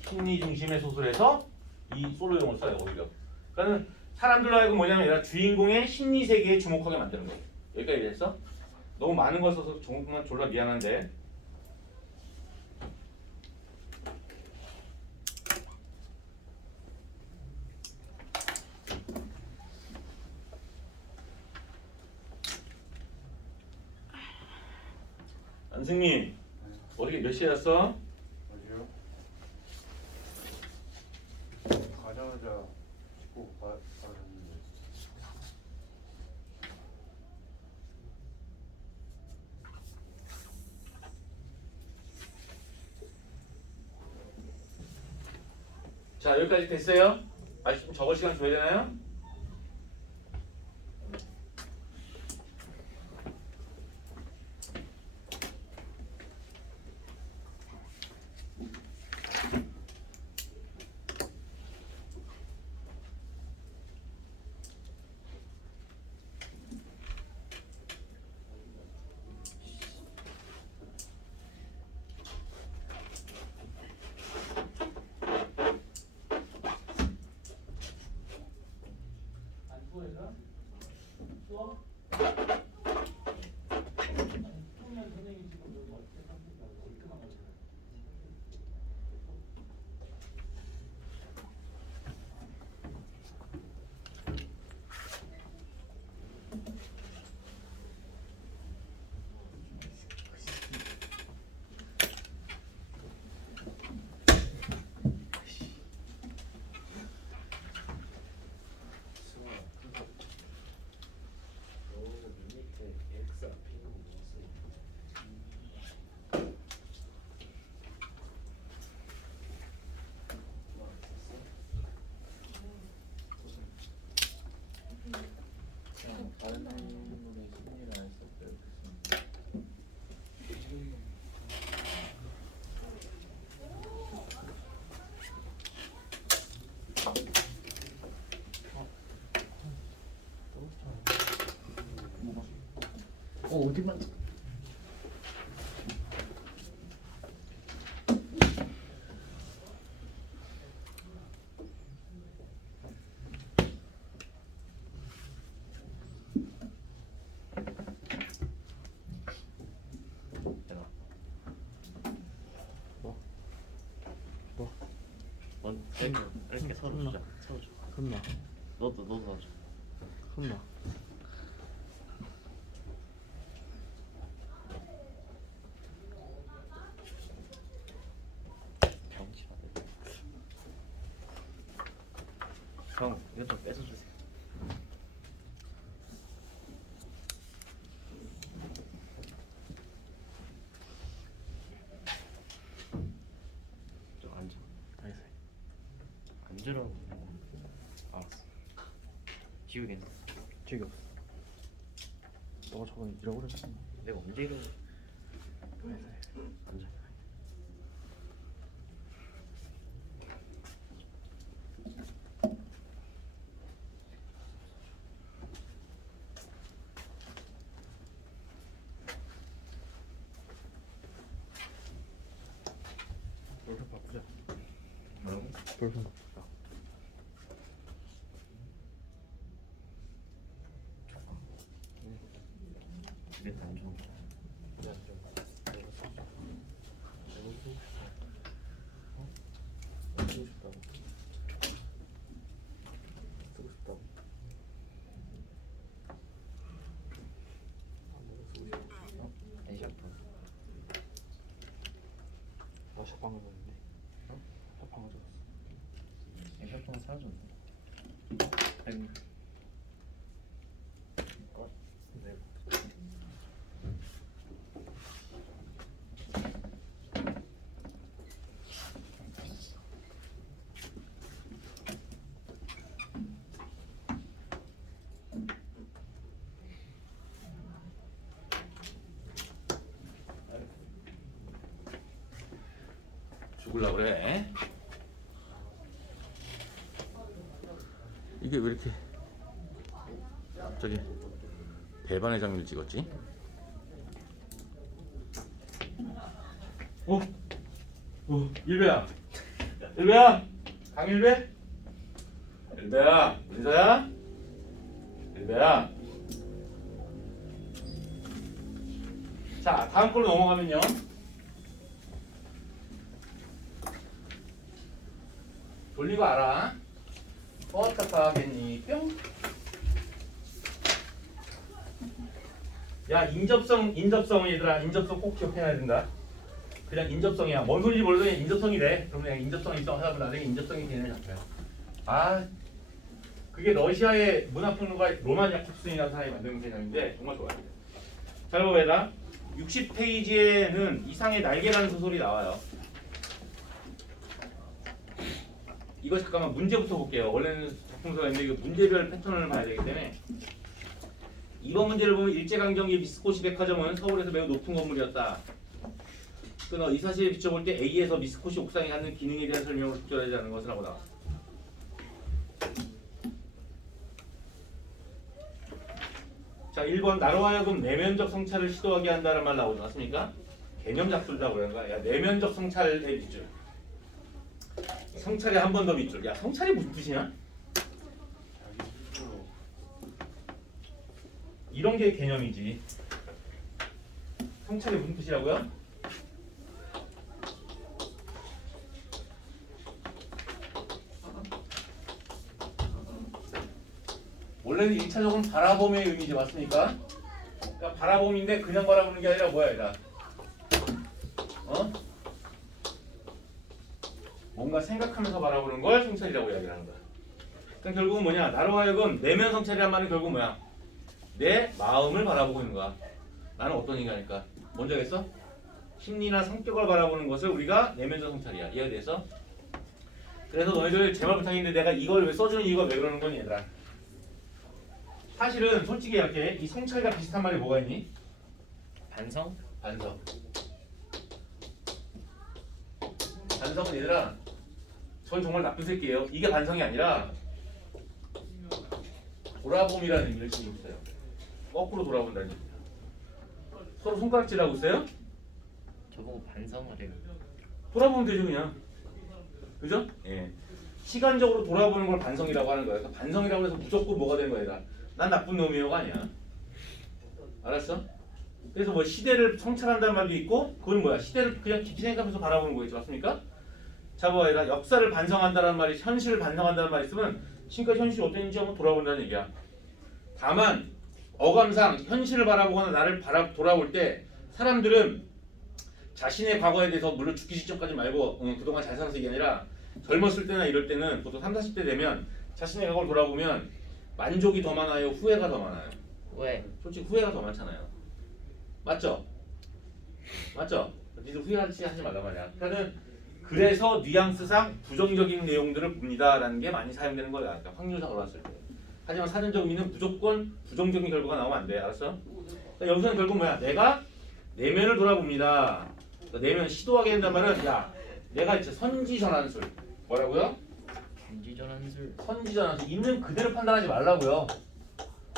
심리 중심의 소설에서 이 솔로용을 써요 오히려. 그러니까 사람들로 하여금 뭐냐면 얘가 주인공의 심리 세계에 주목하게 만드는 거예요. 여기까지 이해했어? 너무 많은 거 써서 정말 졸라 미안한데. 안승민 어떻게 몇 시에 왔어? 어디요? 가자마자 씻고 가셨는데. 자 여기까지 됐어요? 아직 좀 적을 시간 줘야 되나요? 안 추워 얘들아? 추워? 추우면 선생님 지금 여기 어떻게 상태가 얼큰한 거잖아. 다른 분의 심리를 안 썼어요. 어디만 이렇게 서로 주자. 서로 줘. 끝나 너도 넣어줘. 끝나 경치 받아. 형, 이거 좀 뺏어 주세요. 좀 앉아. 알겠어. 앉으라고. 알았어. 기우 괜찮아. 기억이 없어 너가 저번에 이러고 그랬잖아 내가 언제 이러고? 앉아. 볼펜 바꾸자. 뭐라고? 볼펜 바꾸자. 이게 안 좋은 거. 그냥 좀 내가 쓰고 싶어. 내가 쓰고 싶어. 어? 쓰고 싶다고. 쓰고 싶다고. 내가 쓰고 싶어. 에이샤프. 나 샤방 가졌는데. 샤방 가졌어. 에이샤프가 사라졌네. 아니. 네. 죽을라 그래. 이게 왜 이렇게 갑자기 배반의 장면을 찍었지? 일배야. 일배야. 강일배? 일배야. 민서야? 일배야. 자, 다음 걸로 넘어가면요. 돌리고 알아. 어떡하겠니? 뿅. 야, 인접성 얘들아. 인접성 꼭 기억해놔야 된다. 그냥 인접성이야. 뭔 소리인지 모르더니 인접성이래. 그럼 그냥 인접성이 있어 하다 보면 나중에 인접성이 개념이 잡혀요. 아, 그게 러시아의 문화평론가 로만 야콥슨이라는 사람이 만든 개념인데 정말 좋아요. 잘 봐봐라. 60페이지에는 이상의 날개라는 소설이 나와요. 이거 잠깐만 문제부터 볼게요. 원래는 작품서가 있는데 이거 문제별 패턴을 봐야 되기 때문에 이번 문제를 보면 일제강점기 미스코시 백화점은 서울에서 매우 높은 건물이었다. 이 사실에 비춰볼 때 A에서 미스코시 옥상이 갖는 기능에 대한 설명을 적절하지 않은 것을 하고 나왔다. 자, 1번 나로 하여금 내면적 성찰을 시도하게 한다는 말 나오지 않습니까? 개념 작술이라고 그러는 거야. 야, 내면적 성찰의 밑줄. 성찰에 한 번 더 밑줄. 야, 성찰이 무슨 뜻이냐? 이런 게 개념이지. 성찰이 무슨 뜻이라고요? 원래는 1차적으로는 바라봄의 의미지 맞습니까? 그러니까 바라봄인데 그냥 바라보는 게 아니라 뭐야 얘가? 뭔가 생각하면서 바라보는 걸 성찰이라고 이야기하는 거야. 그러니까 결국은 뭐냐? 나로 하여금 내면 성찰이란 말은 결국 뭐야? 내 마음을 바라보고 있는 거야. 나는 어떤 인간일까? 뭔지 알겠어? 심리나 성격을 바라보는 것을 우리가 내면적 성찰이야. 이해가 됐어? 그래서 너희들 제발 부탁인데 내가 이걸 왜 써주는 이유가 왜 그러는 거니 얘들아? 사실은 솔직히 이렇게 이 성찰과 비슷한 말이 뭐가 있니? 반성? 반성. 반성은 얘들아, 전 정말 나쁜 새끼예요. 이게 반성이 아니라 돌아봄이라는 의미를 지니고 있어요. 거꾸로 돌아본다는 얘기입니다. 서로 손가락질하고 있어요? 저보고 반성을 해요. 돌아보면 되죠 그냥. 그죠? 예. 시간적으로 돌아보는 걸 반성이라고 하는 거예요. 그러니까 반성이라고 해서 무조건 뭐가 되는 거야 얘들아. 난 나쁜 놈이요가 아니야. 알았어? 그래서 뭐 시대를 성찰한다는 말도 있고 그건 뭐야? 시대를 그냥 깊이 생각하면서 바라보는 거겠지 맞습니까? 자 뭐 얘들아 역사를 반성한다는 말이 현실을 반성한다는 말이 있으면 지금까지 현실이 어땠는지 한번 돌아본다는 얘기야. 다만 어감상 현실을 바라보거나 나를 돌아볼 때 사람들은 자신의 과거에 대해서 물론 죽기 직전까지 말고 그동안 잘 살아서 이게 아니라 젊었을 때나 이럴 때는 보통 30, 40대 되면 자신의 과거를 돌아보면 만족이 더 많아요? 후회가 더 많아요? 왜? 솔직히 후회가 더 많잖아요. 맞죠? 맞죠? 니들 후회하지 말란 말이야. 그러니까는 그래서 뉘앙스상 부정적인 내용들을 봅니다라는 게 많이 사용되는 거야. 그러니까 확률상으로 봤을 때. 하지만 사전적 의미는 무조건 부정적인 결과가 나오면 안 돼. 알았어? 그러니까 여기서는 결국 뭐야? 내가 내면을 돌아봅니다. 그러니까 내면 시도하게 된단 말은 야 내가 이제 선지전환술 뭐라고요? 전지전환술. 선지전환술 있는 그대로 판단하지 말라고요.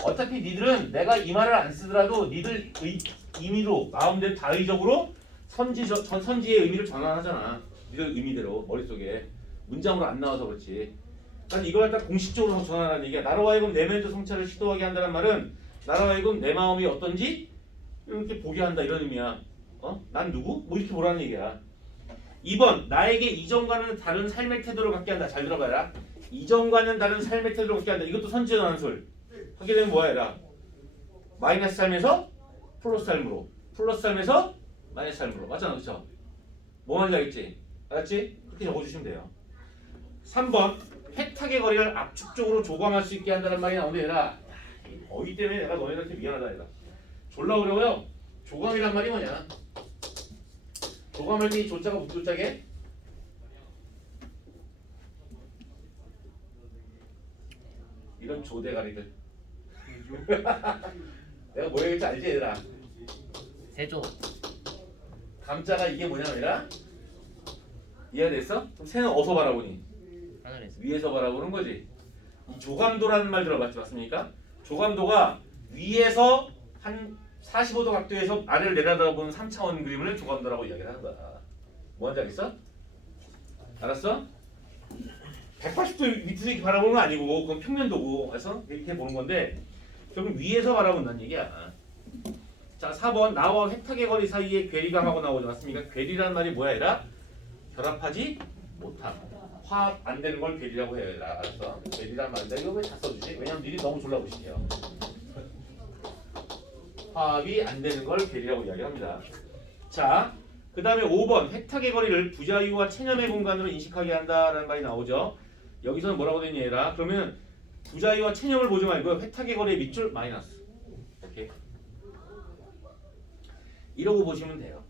어차피 니들은 내가 이 말을 안 쓰더라도 니들 임의로 마음대로 자의적으로 선지의 의미를 전환하잖아. 니들 의미대로 머릿속에 문장으로 안 나와서 그렇지. 그러니까 이걸 갖다 공식적으로 전환하는 얘기야. 나로 하여금 내면적 성찰을 시도하게 한다는 말은 나로 하여금 내 마음이 어떤지 이렇게 보게 한다 이런 의미야. 난 누구? 뭐 이렇게 보라는 얘기야. 2번 나에게 이전과는 다른 삶의 태도를 갖게 한다. 잘 들어봐라. 이전과는 다른 삶의 태도를 갖게 한다. 이것도 선지전환술. 하게 되면 뭐야 얘라? 마이너스 삶에서 플러스 삶으로, 플러스 삶에서 마이너스 삶으로. 맞잖아, 그렇죠? 뭐 말인지 알겠지? 알았지? 그렇게 적어주시면 돼요. 3번 획탁의 거리를 압축적으로 조감할 수 있게 한다는 말이 나오는데 얘라 어이 때문에 내가 너네들한테 미안하다 얘라. 졸라 어려워요. 조감이란 말이 뭐냐? 조감할 때 이 조자가 무슨 조자게? 이런 조대가리들. 내가 뭐 얘기할지 알지 얘들아? 세조. 감자가 이게 뭐냐 얘들아? 이해가 됐어? 그럼 새는 어디서 바라보니? 하늘에서. 위에서 바라보는 거지. 이 조감도라는 말 들어봤지 맞습니까? 조감도가 위에서 한 45도 각도에서 아래를 내려다보는 3차원 그림을 조감도라고 이야기를 하는 거야. 뭐 하는지 알겠어? 알았어? 180도 밑에서 이렇게 바라보는 건 아니고 그건 평면도고 그래서 이렇게 보는 건데 결국 위에서 바라본다는 얘기야. 자 4번 나와 획탁의 거리 사이에 괴리감하고 나오지 않습니까? 괴리라는 말이 뭐야 얘라? 결합하지 못함. 화합 안 되는 걸 괴리라고 해요 얘라. 알았어? 괴리라는 말인데 이거 왜 다 써주지? 왜냐면 니들이 너무 졸라보시네요. 화합이 안 되는 걸 괴리라고 이야기합니다. 자, 그 다음에 5번 획탁의 거리를 부자유와 체념의 공간으로 인식하게 한다라는 말이 나오죠. 여기서는 뭐라고 되냐 얘라. 그러면 부자유와 체념을 보지 말고 획탁의 거리의 밑줄 마이너스. 오케이. 이러고 보시면 돼요.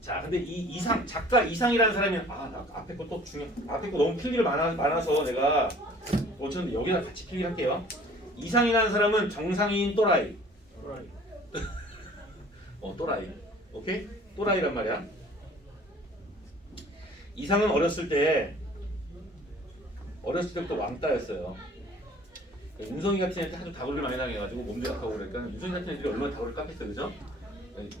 자, 근데 이 이상 작가 이상이라는 사람이 나 앞에 것도 앞에 거 너무 필기를 많아서 내가 어쨌든 여기다 같이 필기할게요. 이상이라는 사람은 정상인 또라이. 또라이. 오케이? 또라이란 말이야. 이상은 어렸을 때부터 왕따였어요. 윤성이 같은 애한테 아주 다구리를 많이 당해가지고 몸도 약하고 그러니까 윤성이 같은 애들이 얼마나 다구리를 깎겠어, 그죠?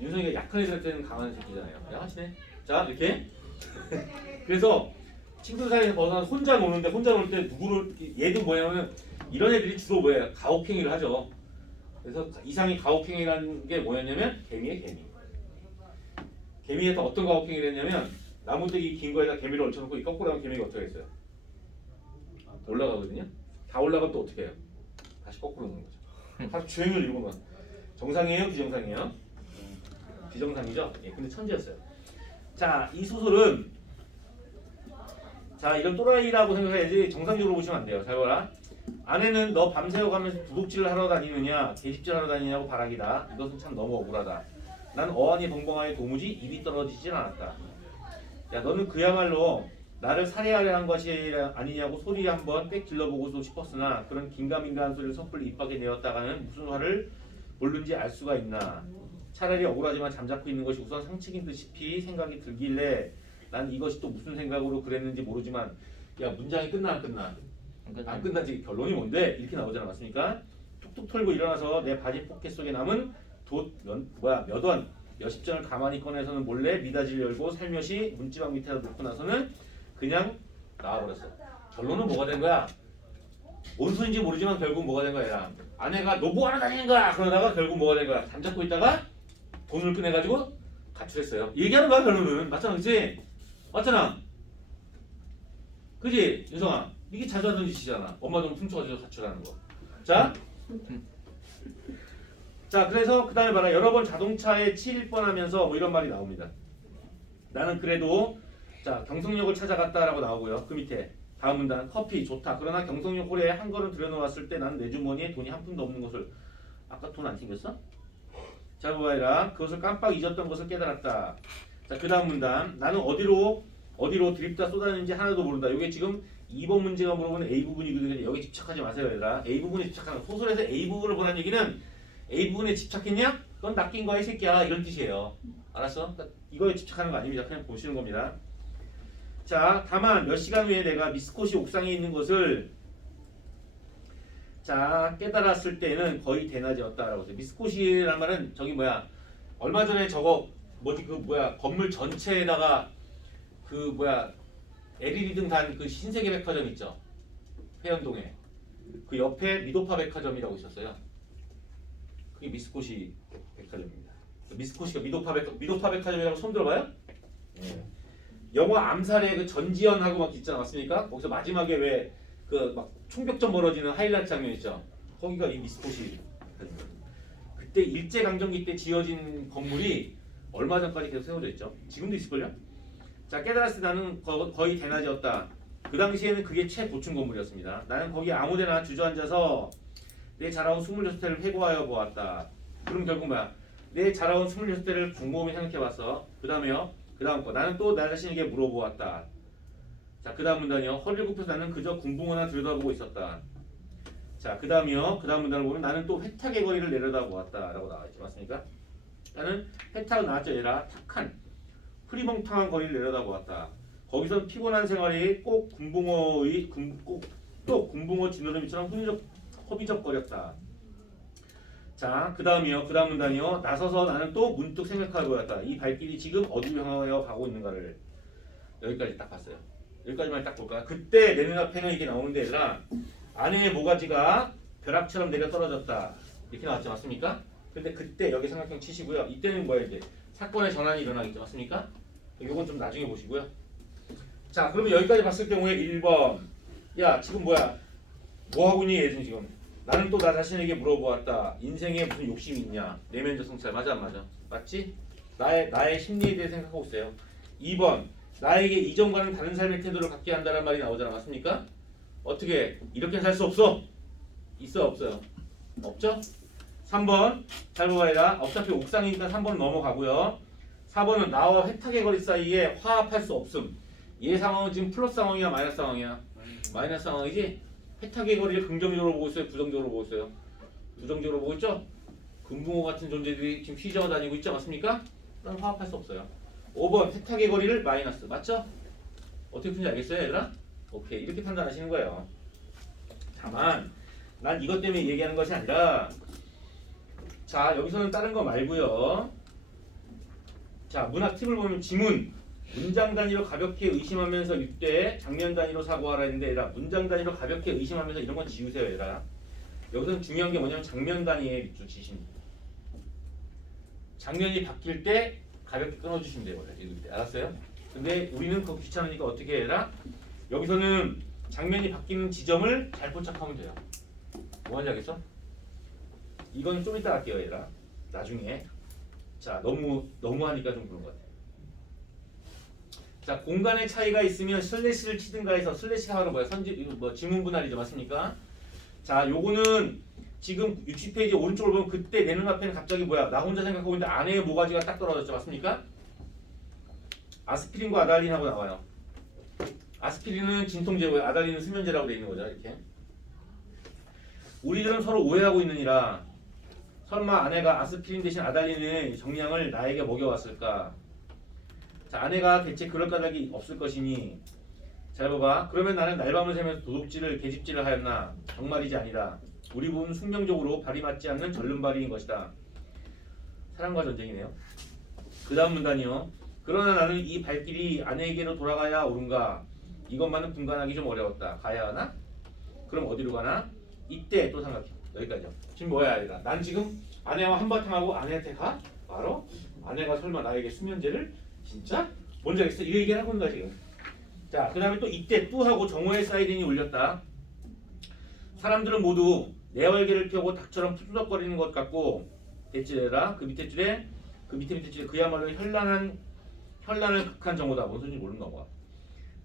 윤성이가 약한 애들한테는 강한 새끼잖아요. 양아치네. 자, 이렇게. 그래서 친구 사이에서 벗어나 혼자 노는 때 누구를 얘도 뭐냐면 이런 애들이 주로 뭐예요? 가혹행위를 하죠. 그래서 이상이 가혹행위라는 게 뭐였냐면 개미의 개미. 개미에서 어떤 가혹행위를 했냐면 나무대기 긴 거에다 개미를 얹혀놓고 이 거꾸로 하면 개미가 어떻게 했어요? 올라가거든요. 다 올라가면 또 어떻게 해요? 다시 거꾸로 놓는 거죠. 하루 종일 이러고만. 정상이에요? 비정상이에요? 비정상이죠? 예, 근데 천재였어요. 자, 이 소설은 자 이런 또라이라고 생각해야지 정상적으로 보시면 안 돼요. 잘 봐라. 아내는 너 밤새워 가면서 도둑질을 하러 다니느냐 개집질 하러 다니냐고 바라기다. 이것은 참 너무 억울하다. 난 어안이 벙벙하여 도무지 입이 떨어지질 않았다. 야 너는 그야말로 나를 살해하려 한 것이 아니냐고 소리 한번 빽 질러보고도 싶었으나 그런 긴가민가한 소리를 섣불리 입 밖에 내었다가는 무슨 화를 모르는지 알 수가 있나. 차라리 억울하지만 잠자코 있는 것이 우선 상책인 듯이 생각이 들길래 난 이것이 또 무슨 생각으로 그랬는지 모르지만 야 문장이 끝나 안 끝나? 안 끝나지. 결론이 뭔데? 이렇게 나오잖아. 맞습니까? 툭툭 털고 일어나서 내 바지 포켓 속에 남은 몇 원, 몇십 전을 가만히 꺼내서는 몰래 미닫이를 열고 살며시 문지방 밑에다 놓고 나서는 그냥 나와버렸어. 결론은 뭐가 된 거야? 뭔 소린지 모르지만 결국 뭐가 된 거야? 아내가 너 뭐하러 다니는 거야? 그러다가 결국 뭐가 된 거야? 잠자코 있다가 돈을 꺼내가지고 가출했어요. 얘기하는 거야 결론은. 맞잖아, 그치? 맞잖아. 그지? 윤성아, 이게 자주 하던 짓이잖아. 엄마 돈 훔쳐가지고 가출하는 거. 자, 자 그래서 그 다음에 봐라. 여러 번 자동차에 치일 뻔하면서 뭐 이런 말이 나옵니다. 나는 그래도 자 경성역을 찾아갔다라고 나오고요. 그 밑에 다음 문단 커피 좋다. 그러나 경성역 홀에 한 걸음 들여놓았을 때 나는 내 주머니에 돈이 한 푼도 없는 것을. 아까 돈 안 튕겼어? 잘 봐봐라. 그것을 깜빡 잊었던 것을 깨달았다. 자 그 다음 문단 나는 어디로 드립다 쏟아내는지 하나도 모른다. 이게 지금 2번 문제가 물어보는 A 부분이거든요. 여기 집착하지 마세요 얘들아. A 부분에 집착하는 소설에서 A 부분을 보라는 얘기는 A 부분에 집착했냐? 넌 낚인 거야 이 새끼야 이런 뜻이에요. 알았어? 그러니까 이거에 집착하는 거 아닙니다. 그냥 보시는 겁니다. 자, 다만 몇 시간 후에 내가 미스코시 옥상에 있는 것을 자 깨달았을 때는 거의 대낮이었다라고 했어요. 미스코시란 말은 저기 뭐야 얼마 전에 저거 뭐지 그 뭐야 건물 전체에다가 그 뭐야 LED 등 단 그 신세계 백화점 있죠 회원동에 그 옆에 미도파 백화점이라고 있었어요. 그게 미스코시 백화점입니다. 미스코시가 미도파 백화점이라고 처음 들어봐요? 네. 영화 암살의 그 전지현하고 막 있잖아 맞습니까? 거기서 마지막에 왜 그 막 총격전 벌어지는 하이라이트 장면 있죠? 거기가 이 미스코시 백화점입니다. 그때 일제강점기 때 지어진 건물이 얼마 전까지 계속 세워져 있죠. 지금도 있을걸요? 자 깨달았을 때 나는 거의 대낮이었다. 그 당시에는 그게 최고층 건물이었습니다. 나는 거기 아무데나 주저앉아서 내 자라온 26대를 회고하여 보았다. 그럼 결국 뭐야? 내 자라온 26대를 곰곰이 생각해봤어. 그 다음에요. 그 다음 거. 나는 또 나 자신에게 물어보았다. 자, 그 다음 문단이요. 허리를 굽혀서 나는 그저 군붕어나 들여다보고 있었다. 자, 그 다음이요. 그 다음 문단을 보면 나는 또 회탁의 거리를 내려다보았다. 라고 나와있죠. 맞습니까? 나는 회탁은 나왔죠. 얘라 탁한 흐리멍텅한 거리를 내려다보았다. 거기선 피곤한 생활이 꼭 군붕어의 또 군붕어 지느러미처럼 허비적거렸다. 자, 그 다음이요. 그 다음 문단이요. 나서서 나는 또 문득 생각하고 보였다. 이 발길이 지금 어디로 향하여 가고 있는가를. 여기까지 딱 봤어요. 여기까지만 딱 볼까? 그때 내 눈앞에는 이게 나오는데 얘들아 아내의 모가지가 벼락처럼 내려 떨어졌다. 이렇게 나왔죠. 맞습니까? 근데 그때 여기 삼각형 치시고요. 이때는 뭐야 이제 사건의 전환이 일어나겠죠. 맞습니까? 이건 좀 나중에 보시고요. 자, 그러면 여기까지 봤을 경우에 1번. 야, 지금 뭐야? 뭐 하고 있니? 얘는 지금. 나는 또 나 자신에게 물어보았다. 인생에 무슨 욕심이 있냐? 내면적 성찰. 맞아 안 맞아? 맞지? 나의 심리에 대해 생각하고 있어요. 2번. 나에게 이전과는 다른 삶의 태도를 갖게 한다는 말이 나오잖아. 맞습니까? 어떻게? 이렇게 살 수 없어? 있어 없어요? 없죠? 3번. 잘 봐봐야. 어차피 옥상이니까 3번은 넘어가고요. 4번은 나와 회탁의 거리 사이에 화합할 수 없음. 얘 상황은 지금 플러스 상황이야 마이너스 상황이야? 마이너스 상황이지? 회탁의 거리를 긍정적으로 보고 있어요? 부정적으로 보고 있어요? 부정적으로 보고 있죠? 금붕어 같은 존재들이 지금 휘저어 다니고 있죠? 맞습니까? 그럼 화합할 수 없어요. 5번 회탁의 거리를 마이너스. 맞죠? 어떻게 푼지 알겠어요 얘들아? 오케이 이렇게 판단하시는 거예요. 다만 난 이것 때문에 얘기하는 것이 아니라 자 여기서는 다른 거 말고요. 자 문학 팁을 보면 지문 문장 단위로 가볍게 의심하면서 읽되 장면 단위로 사고하라 했는데 얘들아 문장 단위로 가볍게 의심하면서 이런 건 지우세요 얘들아. 여기서는 중요한 게 뭐냐면 장면 단위의 밑줄 치십니다. 장면이 바뀔 때 가볍게 끊어주시면 돼요. 읽을 때 알았어요? 근데 우리는 그거 귀찮으니까 어떻게 해라? 여기서는 장면이 바뀌는 지점을 잘 포착하면 돼요. 뭐하는지 알겠어? 이건 좀 이따 할게요 얘들아. 나중에. 자 너무 하니까 좀 그런 것 같아. 자 공간의 차이가 있으면 슬래시를 치든가 해서 슬래시가 바로 뭐야? 지문 분할이죠. 맞습니까? 자 요거는 지금 60페이지 오른쪽을 보면 그때 내 눈앞에는 갑자기 뭐야? 나 혼자 생각하고 있는데 아내의 모가지가 딱 떨어졌죠. 맞습니까? 아스피린과 아달린하고 나와요. 아스피린은 진통제고요. 아달린은 수면제라고 되어 있는 거죠. 이렇게. 우리들은 서로 오해하고 있느니라. 설마 아내가 아스피린 대신 아달린의 정량을 나에게 먹여왔을까? 자, 아내가 대체 그럴 까닭이 없을 것이니. 잘 봐봐. 그러면 나는 날밤을 새면서 도둑질을 계집질을 하였나? 정말이지 아니라. 우리 부부는 숙명적으로 발이 맞지 않는 절름발이인 것이다. 사랑과 전쟁이네요. 그 다음 문단이요. 그러나 나는 이 발길이 아내에게로 돌아가야 옳은가? 이것만은 분간하기 좀 어려웠다. 가야 하나? 그럼 어디로 가나? 이때 또 생각해. 여기까지요. 지금 뭐야 아이가? 난 지금 아내와 한바탕 하고 아내한테 가? 바로? 아내가 설마 나에게 수면제를? 진짜? 뭔지 알겠어? 이 얘기를 하고 있는 거야 지금. 자, 그 다음에 또 이때 또 하고 정오의 사이렌이 울렸다. 사람들은 모두 내 얼개를 펴고 닭처럼 푸드덕거리는 것 같고 대치래라. 그 밑에 줄에 그야말로 현란을 극한 정오다. 뭔 소리인지 모르는 거야.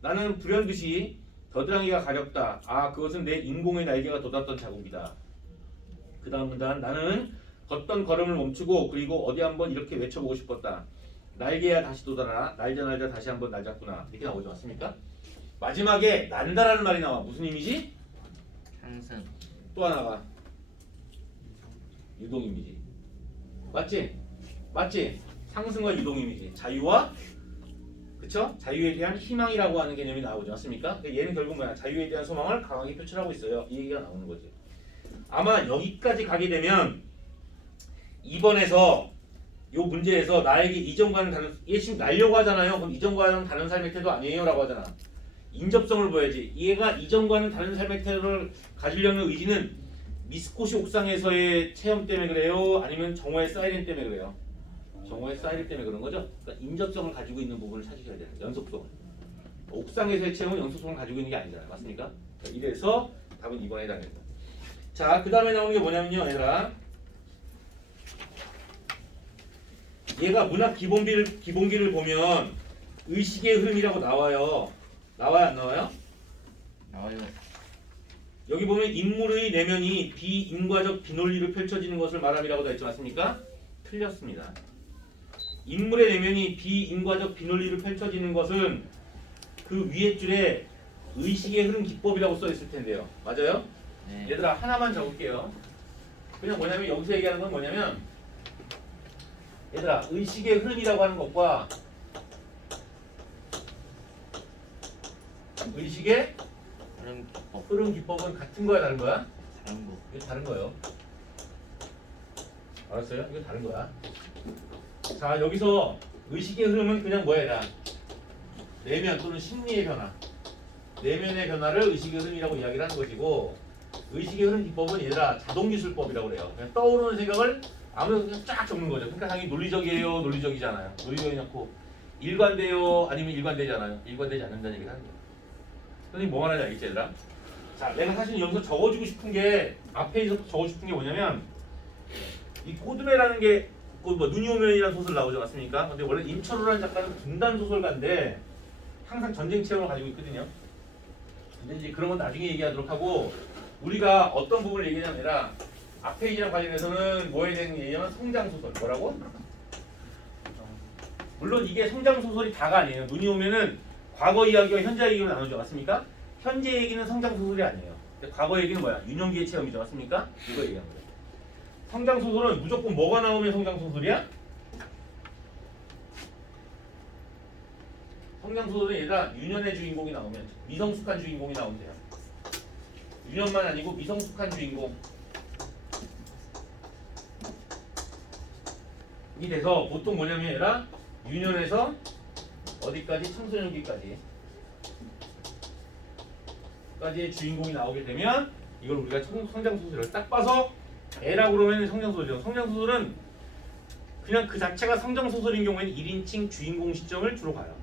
나는 불현듯이 겨드랑이가 가렵다. 아 그것은 내 인공의 날개가 돋았던 자국이다. 그 다음 문단 나는 걷던 걸음을 멈추고 그리고 어디 한번 이렇게 외쳐보고 싶었다. 날개야 다시 돋아라. 날자 다시 한번 날 잡구나. 이렇게 나오지 않습니까? 마지막에 난다라는 말이 나와. 무슨 의미지? 상승. 또 하나가 유동 이미지. 맞지? 맞지? 상승과 이동임이지. 자유와 그쵸? 자유에 대한 희망이라고 하는 개념이 나오지 않습니까? 그러니까 얘는 결국 뭐야? 자유에 대한 소망을 강하게 표출하고 있어요. 이 얘기가 나오는 거지. 아마 여기까지 가게 되면 2번에서 요 문제에서 나에게 이전과는 다른 얘 지금 날려고 하잖아요. 그럼 이전과는 다른 삶의 태도 아니에요 라고 하잖아. 인접성을 보여야지. 얘가 이전과는 다른 삶의 태도를 가지려는 의지는 미스코시 옥상에서의 체험 때문에 그래요? 아니면 정오의 사이렌 때문에 그래요? 정오의 사이렌 때문에 그런 거죠? 그러니까 인접성을 가지고 있는 부분을 찾으셔야 돼요. 연속성. 옥상에서의 체험은 연속성을 가지고 있는 게 아니잖아요. 맞습니까? 이래서 답은 2번에 해당됩니다. 자, 그 다음에 나오는 게 뭐냐면요. 얘들아. 얘가 문학 기본기를 보면 의식의 흐름이라고 나와요. 나와요 안 나와요? 나와요. 여기 보면 인물의 내면이 비인과적 비논리로 펼쳐지는 것을 말함이라고 되어 있지 않습니까? 틀렸습니다. 인물의 내면이 비인과적 비논리로 펼쳐지는 것은 그 위에 줄에 의식의 흐름 기법이라고 써 있을 텐데요. 맞아요? 네. 얘들아 하나만 적을게요. 그냥 뭐냐면 여기서 얘기하는 건 뭐냐면 얘들아 의식의 흐름이라고 하는 것과 의식의 다른 기법. 흐름 기법은 같은 거야 다른 거야? 다른 거. 이거 다른 거예요. 알았어요? 이거 다른 거야. 자 여기서 의식의 흐름은 그냥 뭐야? 내면 또는 심리의 변화. 내면의 변화를 의식의 흐름이라고 이야기를 하는 것이고 의식의 흐름 기법은 얘들아 자동기술법이라고 그래요. 그냥 떠오르는 생각을 아무래도 그냥 쫙 적는 거죠. 그러니까 당연히 논리적이에요, 논리적이잖아요. 논리적이 않고 일관돼요, 아니면 일관되잖아요. 일관되지 않는다는 얘기를 하는 거예요. 선생님 뭐 말하는지 알겠지 얘들아? 자 내가 사실 여기서 적어주고 싶은 게 앞에 적어주고 싶은 게 뭐냐면 이 코드메라는 게 뭐 눈이 오면이라는 소설 나오지 않습니까? 근데 원래 임철호라는 작가는 분단 소설가인데 항상 전쟁 체험을 가지고 있거든요. 근데 이제 그런 건 나중에 얘기하도록 하고 우리가 어떤 부분을 얘기하냐면 아니라 앞 페이지랑 관련해서는 뭐에 대한 얘기냐면 성장 소설 뭐라고? 물론 이게 성장 소설이 다가 아니에요. 눈이 오면은 과거 이야기와 현재 얘기로 나누죠, 맞습니까? 현재 얘기는 성장 소설이 아니에요. 과거 얘기는 뭐야? 유년기의 체험이죠, 맞습니까? 이거 얘기하는 거예요. 성장 소설은 무조건 뭐가 나오면 성장 소설이야? 성장 소설은 얘가 유년의 주인공이 나오면 미성숙한 주인공이 나오면 돼요. 유년만 아니고 미성숙한 주인공. 이 돼서 보통 뭐냐면 얘가 유년에서 어디까지 청소년기까지의 주인공이 나오게 되면 이걸 우리가 성장 소설을 딱 봐서 애라고 그러면 성장 소설이죠. 성장 소설은 그냥 그 자체가 성장 소설인 경우에는 1인칭 주인공 시점을 주로 가요.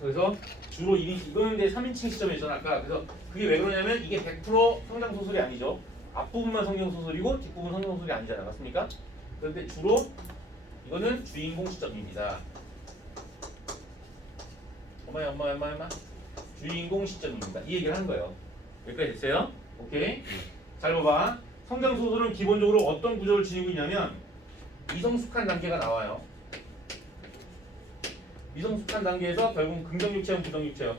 그래서 주로 1인칭 이거는 이제 3인칭 시점이었잖아 아까. 그래서 그게 왜 그러냐면 이게 100% 성장 소설이 아니죠. 앞부분만 성장 소설이고 뒷부분 성장 소설이 아니잖아, 맞습니까? 그런데 주로 이거는 주인공 시점입니다. 엄마 주인공 시점입니다. 이 얘기를 하는 거예요. 여기까지 됐어요? 오케이. 잘 봐봐. 성장 소설은 기본적으로 어떤 구조를 지니고 있냐면 미성숙한 단계가 나와요. 미성숙한 단계에서 결국 긍정적 체험, 부정적 체험,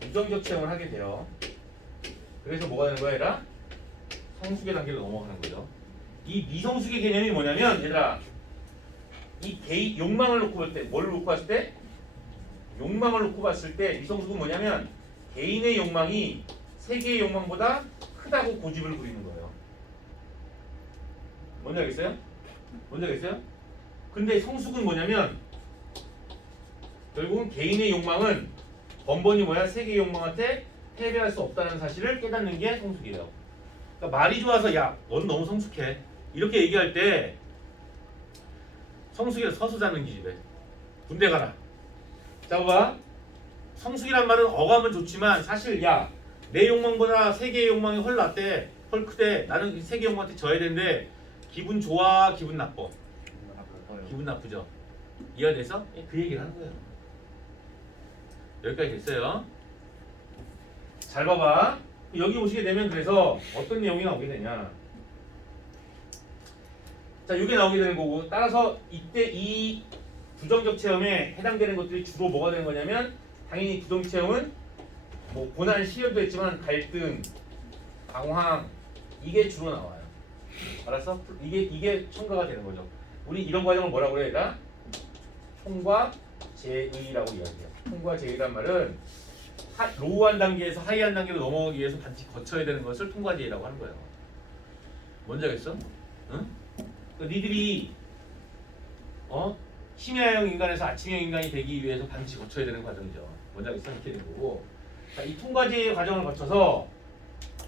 부정적 체험을 하게 돼요. 그래서 뭐가 되는 거야, 얘들아? 성숙의 단계로 넘어가는 거죠. 이 미성숙의 개념이 뭐냐면, 얘들아, 이 개인 욕망을 놓고 볼 때, 뭘 놓고 봤을 때? 욕망을 놓고 봤을 때 미성숙은 뭐냐면 개인의 욕망이 세계의 욕망보다 크다고 고집을 부리는 거예요. 뭔지 알겠어요? 뭔지 알겠어요? 근데 성숙은 뭐냐면 결국은 개인의 욕망은 번번이 뭐야? 세계의 욕망한테 패배할 수 없다는 사실을 깨닫는 게 성숙이에요. 그러니까 말이 좋아서 야, 넌 너무 성숙해. 이렇게 얘기할 때 성숙이라 서서 자는 기집애. 군대 가라. 자 봐봐. 성숙이란 말은 어감은 좋지만 사실 야, 내 욕망보다 세계의 욕망이 훨 낫대. 훨 크대. 나는 세계 욕망한테 져야 되는데 기분 좋아, 기분 나빠? 기분 나쁘죠. 이해돼서? 그 얘기를 하는 거예요. 여기까지 됐어요. 잘 봐봐. 여기 오시게 되면 그래서 어떤 내용이 나오게 되냐. 자, 이게 나오게 되는 거고 따라서 이때 이 부정적 체험에 해당되는 것들이 주로 뭐가 되는 거냐면 당연히 부정적 체험은 뭐 고난 시련도 했지만 갈등, 방황 이게 주로 나와요. 알았어? 이게 첨가가 되는 거죠. 우리 이런 과정을 뭐라고 그래 얘들아? 통과 제의라고 이야기해요. 통과 제의란 말은 로우한 단계에서 하이한 단계로 넘어가기 위해서 반드시 거쳐야 되는 것을 통과 제의라고 하는 거예요. 뭔지 알겠어? 응? 그러니까 니들이 심야형 인간에서 아침형 인간이 되기 위해서 반드시 거쳐야 되는 과정이죠. 뭔지 알겠어? 이렇게 되는 거고. 자, 이 통과 제의 과정을 거쳐서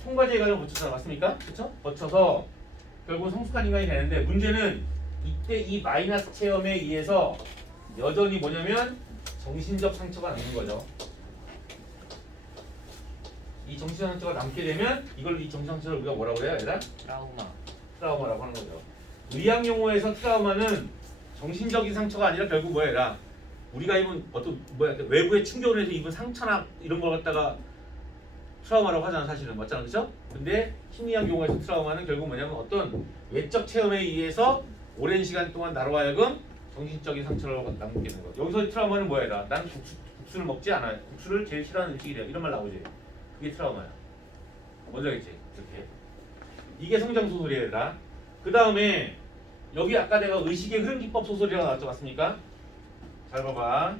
통과제의 과정을 거쳐서 맞습니까? 그렇죠? 거쳐서 결국 성숙한 인간이 되는데 문제는 이때 이 마이너스 체험에 의해서 여전히 뭐냐면 정신적 상처가 남는 거죠. 이 정신적 상처가 남게 되면 이 정신적 상처를 우리가 뭐라고 그래요? 얘들아? 트라우마. 트라우마라고 하는 거죠. 의학 용어에서 트라우마는 정신적인 상처가 아니라 결국 뭐야? 우리가 입은 어떤 외부의 충격을 해서 입은 상처나 이런 걸 갖다가 트라우마라고 하잖아 사실은 맞잖아 그죠? 근데 심리학 용어에서 트라우마는 결국 뭐냐면 어떤 외적 체험에 의해서 오랜 시간 동안 나로 하여금 정신적인 상처를 남게 되는 거야. 여기서 트라우마는 뭐야? 나는 국수를 먹지 않아요. 국수를 제일 싫어하는 음식이래요. 이런 말 나오지. 그게 트라우마야. 뭔지 알겠지? 이렇게. 이게 성장 소설이야 얘들아. 그 다음에 여기 아까 내가 의식의 흐름 기법 소설이라고 나왔죠 맞습니까? 잘 봐봐.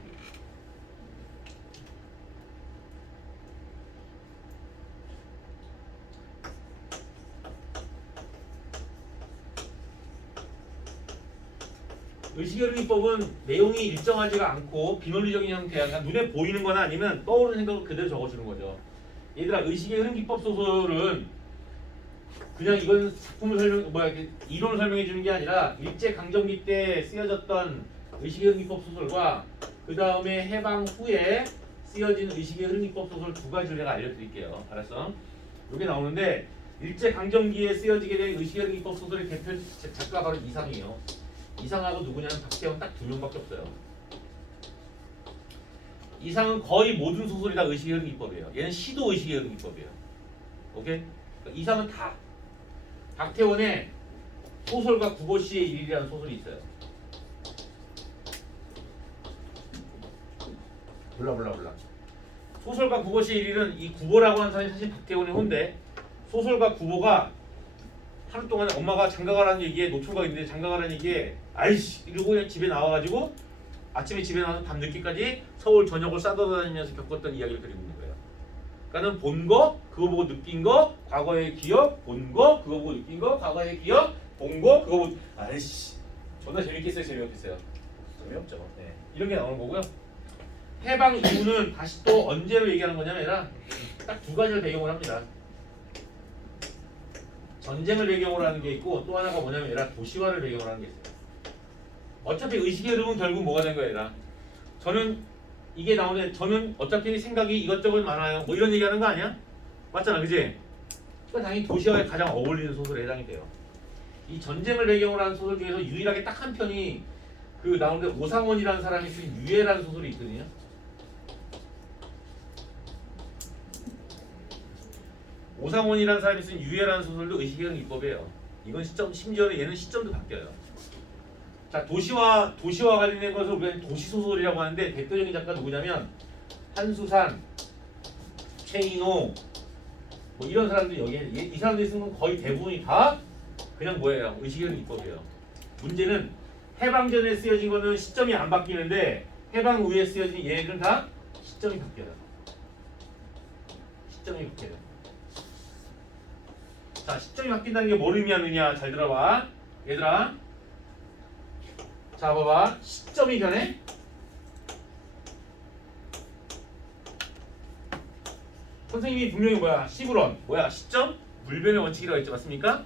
의식의 흐름 기법은 내용이 일정하지가 않고 비논리적인 형태야. 그냥 눈에 보이는 거나 아니면 떠오르는 생각을 그대로 적어주는 거죠. 얘들아 의식의 흐름 기법 소설은 그냥 이건 작품을 이론을 설명해 주는 게 아니라 일제 강점기 때 쓰여졌던 의식의 흐름 기법 소설과 그 다음에 해방 후에 쓰여진 의식의 흐름 기법 소설 두 가지를 제가 알려드릴게요. 알았어? 여기 나오는데 일제 강점기에 쓰여지게 된 의식의 흐름 기법 소설의 대표 작가 바로 이상이에요. 이상하고 누구냐면 박태원 딱 2명밖에 없어요. 이상은 거의 모든 소설이 다 의식의 흐름 기법이에요. 얘는 시도 의식의 흐름 기법이에요. 오케이? 그러니까 이상은 다. 박태원의 소설가 구보씨의 일이라는 소설이 있어요. 몰라. 소설가 구보씨의 일은 이 구보라고 하는 사람이 사실 박태원의 혼데 소설가 구보가 하루 동안 엄마가 장가가라는 얘기에 노총각 있는데 장가가라는 얘기에 아이씨 이러고 그냥 집에 나와가지고 아침에 집에 나와서 밤 늦게까지 서울 전역을 싸돌아다니면서 겪었던 이야기를 그리고 있는 거예요. 그러니까는 본 거, 그거 보고 느낀 거, 과거의 기억, 본 거, 그거 보고 느낀 거, 과거의 기억, 본 거, 그거 보고 아이씨 존나 재밌겠어요, 재미없겠어요? 재미없죠. 네. 이런 게 나오는 거고요. 해방 이후는 다시 또 언제로 얘기하는 거냐면 딱 두 가지를 배경으로 합니다. 전쟁을 배경으로 하는 게 있고 또 하나가 뭐냐면 도시화를 배경으로 하는 게 있어요. 어차피 의식의 흐름은 결국 뭐가 된 거예요? 저는 이게 나오는데 저는 어차피 생각이 이것저것 많아요. 뭐 이런 얘기하는 거 아니야? 맞잖아, 그지? 그러니까 당연히 도시화에 가장 어울리는 소설에 해당이 돼요. 이 전쟁을 배경으로 하는 소설 중에서 유일하게 딱 한 편이 그 나오는데 오상원이라는 사람이 쓴 유해라는 소설이 있거든요. 오상원이라는 사람이 쓴 유해라는 소설도 의식의 흐름 기법이에요. 이건 심지어는 얘는 시점도 바뀌어요. 자, 도시와 관련된 것을 우리가 도시소설이라고 하는데 대표적인 작가 누구냐면 한수산, 최인호 뭐 이런 사람들이 여기에 이 사람들이 쓴 건 거의 대부분이 다 그냥 뭐예요? 의식의 흐름 기법이에요. 문제는 해방 전에 쓰여진 거는 시점이 안 바뀌는데 해방 후에 쓰여진 얘들은 다 시점이 바뀌어요. 시점이 바뀌어요. 자, 시점이 바뀐다는 게 뭘 의미하느냐? 잘 들어봐. 얘들아. 자, 봐봐. 시점이 변해? 선생님이 분명히 시브런. 시점? 물변의 원칙이라고 했죠. 맞습니까?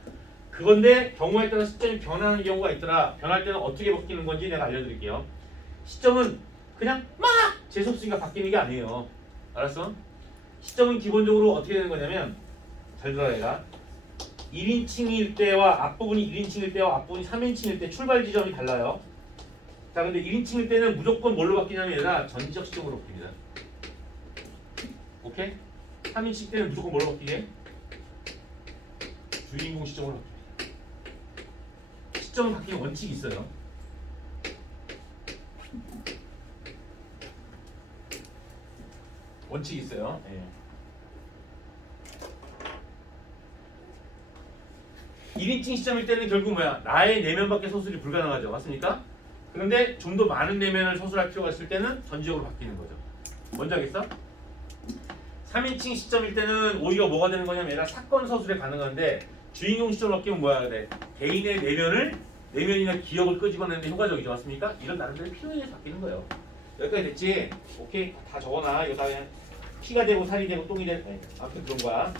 그건데 경우에 따라 시점이 변하는 경우가 있더라. 변할 때는 어떻게 바뀌는 건지 내가 알려드릴게요. 시점은 그냥 막 재수없으니까 바뀌는 게 아니에요. 알았어? 시점은 기본적으로 어떻게 되는 거냐면 잘 들어라 얘가 1인칭일 때와 앞부분이 1인칭일 때와 앞부분이 3인칭일 때 출발 지점이 달라요. 자, 근데 1인칭일 때는 무조건 뭘로 바뀌냐면 얘가 전지적 시점으로 바뀝니다. 오케이? 3인칭 때는 무조건 뭘로 바뀌게? 주인공 시점으로 바뀝니다. 시점은 바뀌는 원칙이 있어요. 원칙이 있어요. 예. 1인칭 시점일 때는 결국 뭐야? 나의 내면밖에 서술이 불가능하죠. 맞습니까? 그런데 좀 더 많은 내면을 서술할 필요가 있을 때는 전지적으로 바뀌는 거죠. 뭔지 알겠어? 3인칭 시점일 때는 오히려 뭐가 되는 거냐면 얘가 사건 서술에 가능한데 주인공 시점으로 바뀌면 뭐야? 그래. 개인의 내면이나 기억을 끄집어내는데 효과적이죠. 맞습니까? 이런 나름대로 필요에 의해서 바뀌는 거예요. 여기까지 됐지? 오케이. 다 적어놔. 이거 다 그냥 피가 되고 살이 되고 똥이 되고 아무튼 그런 거야.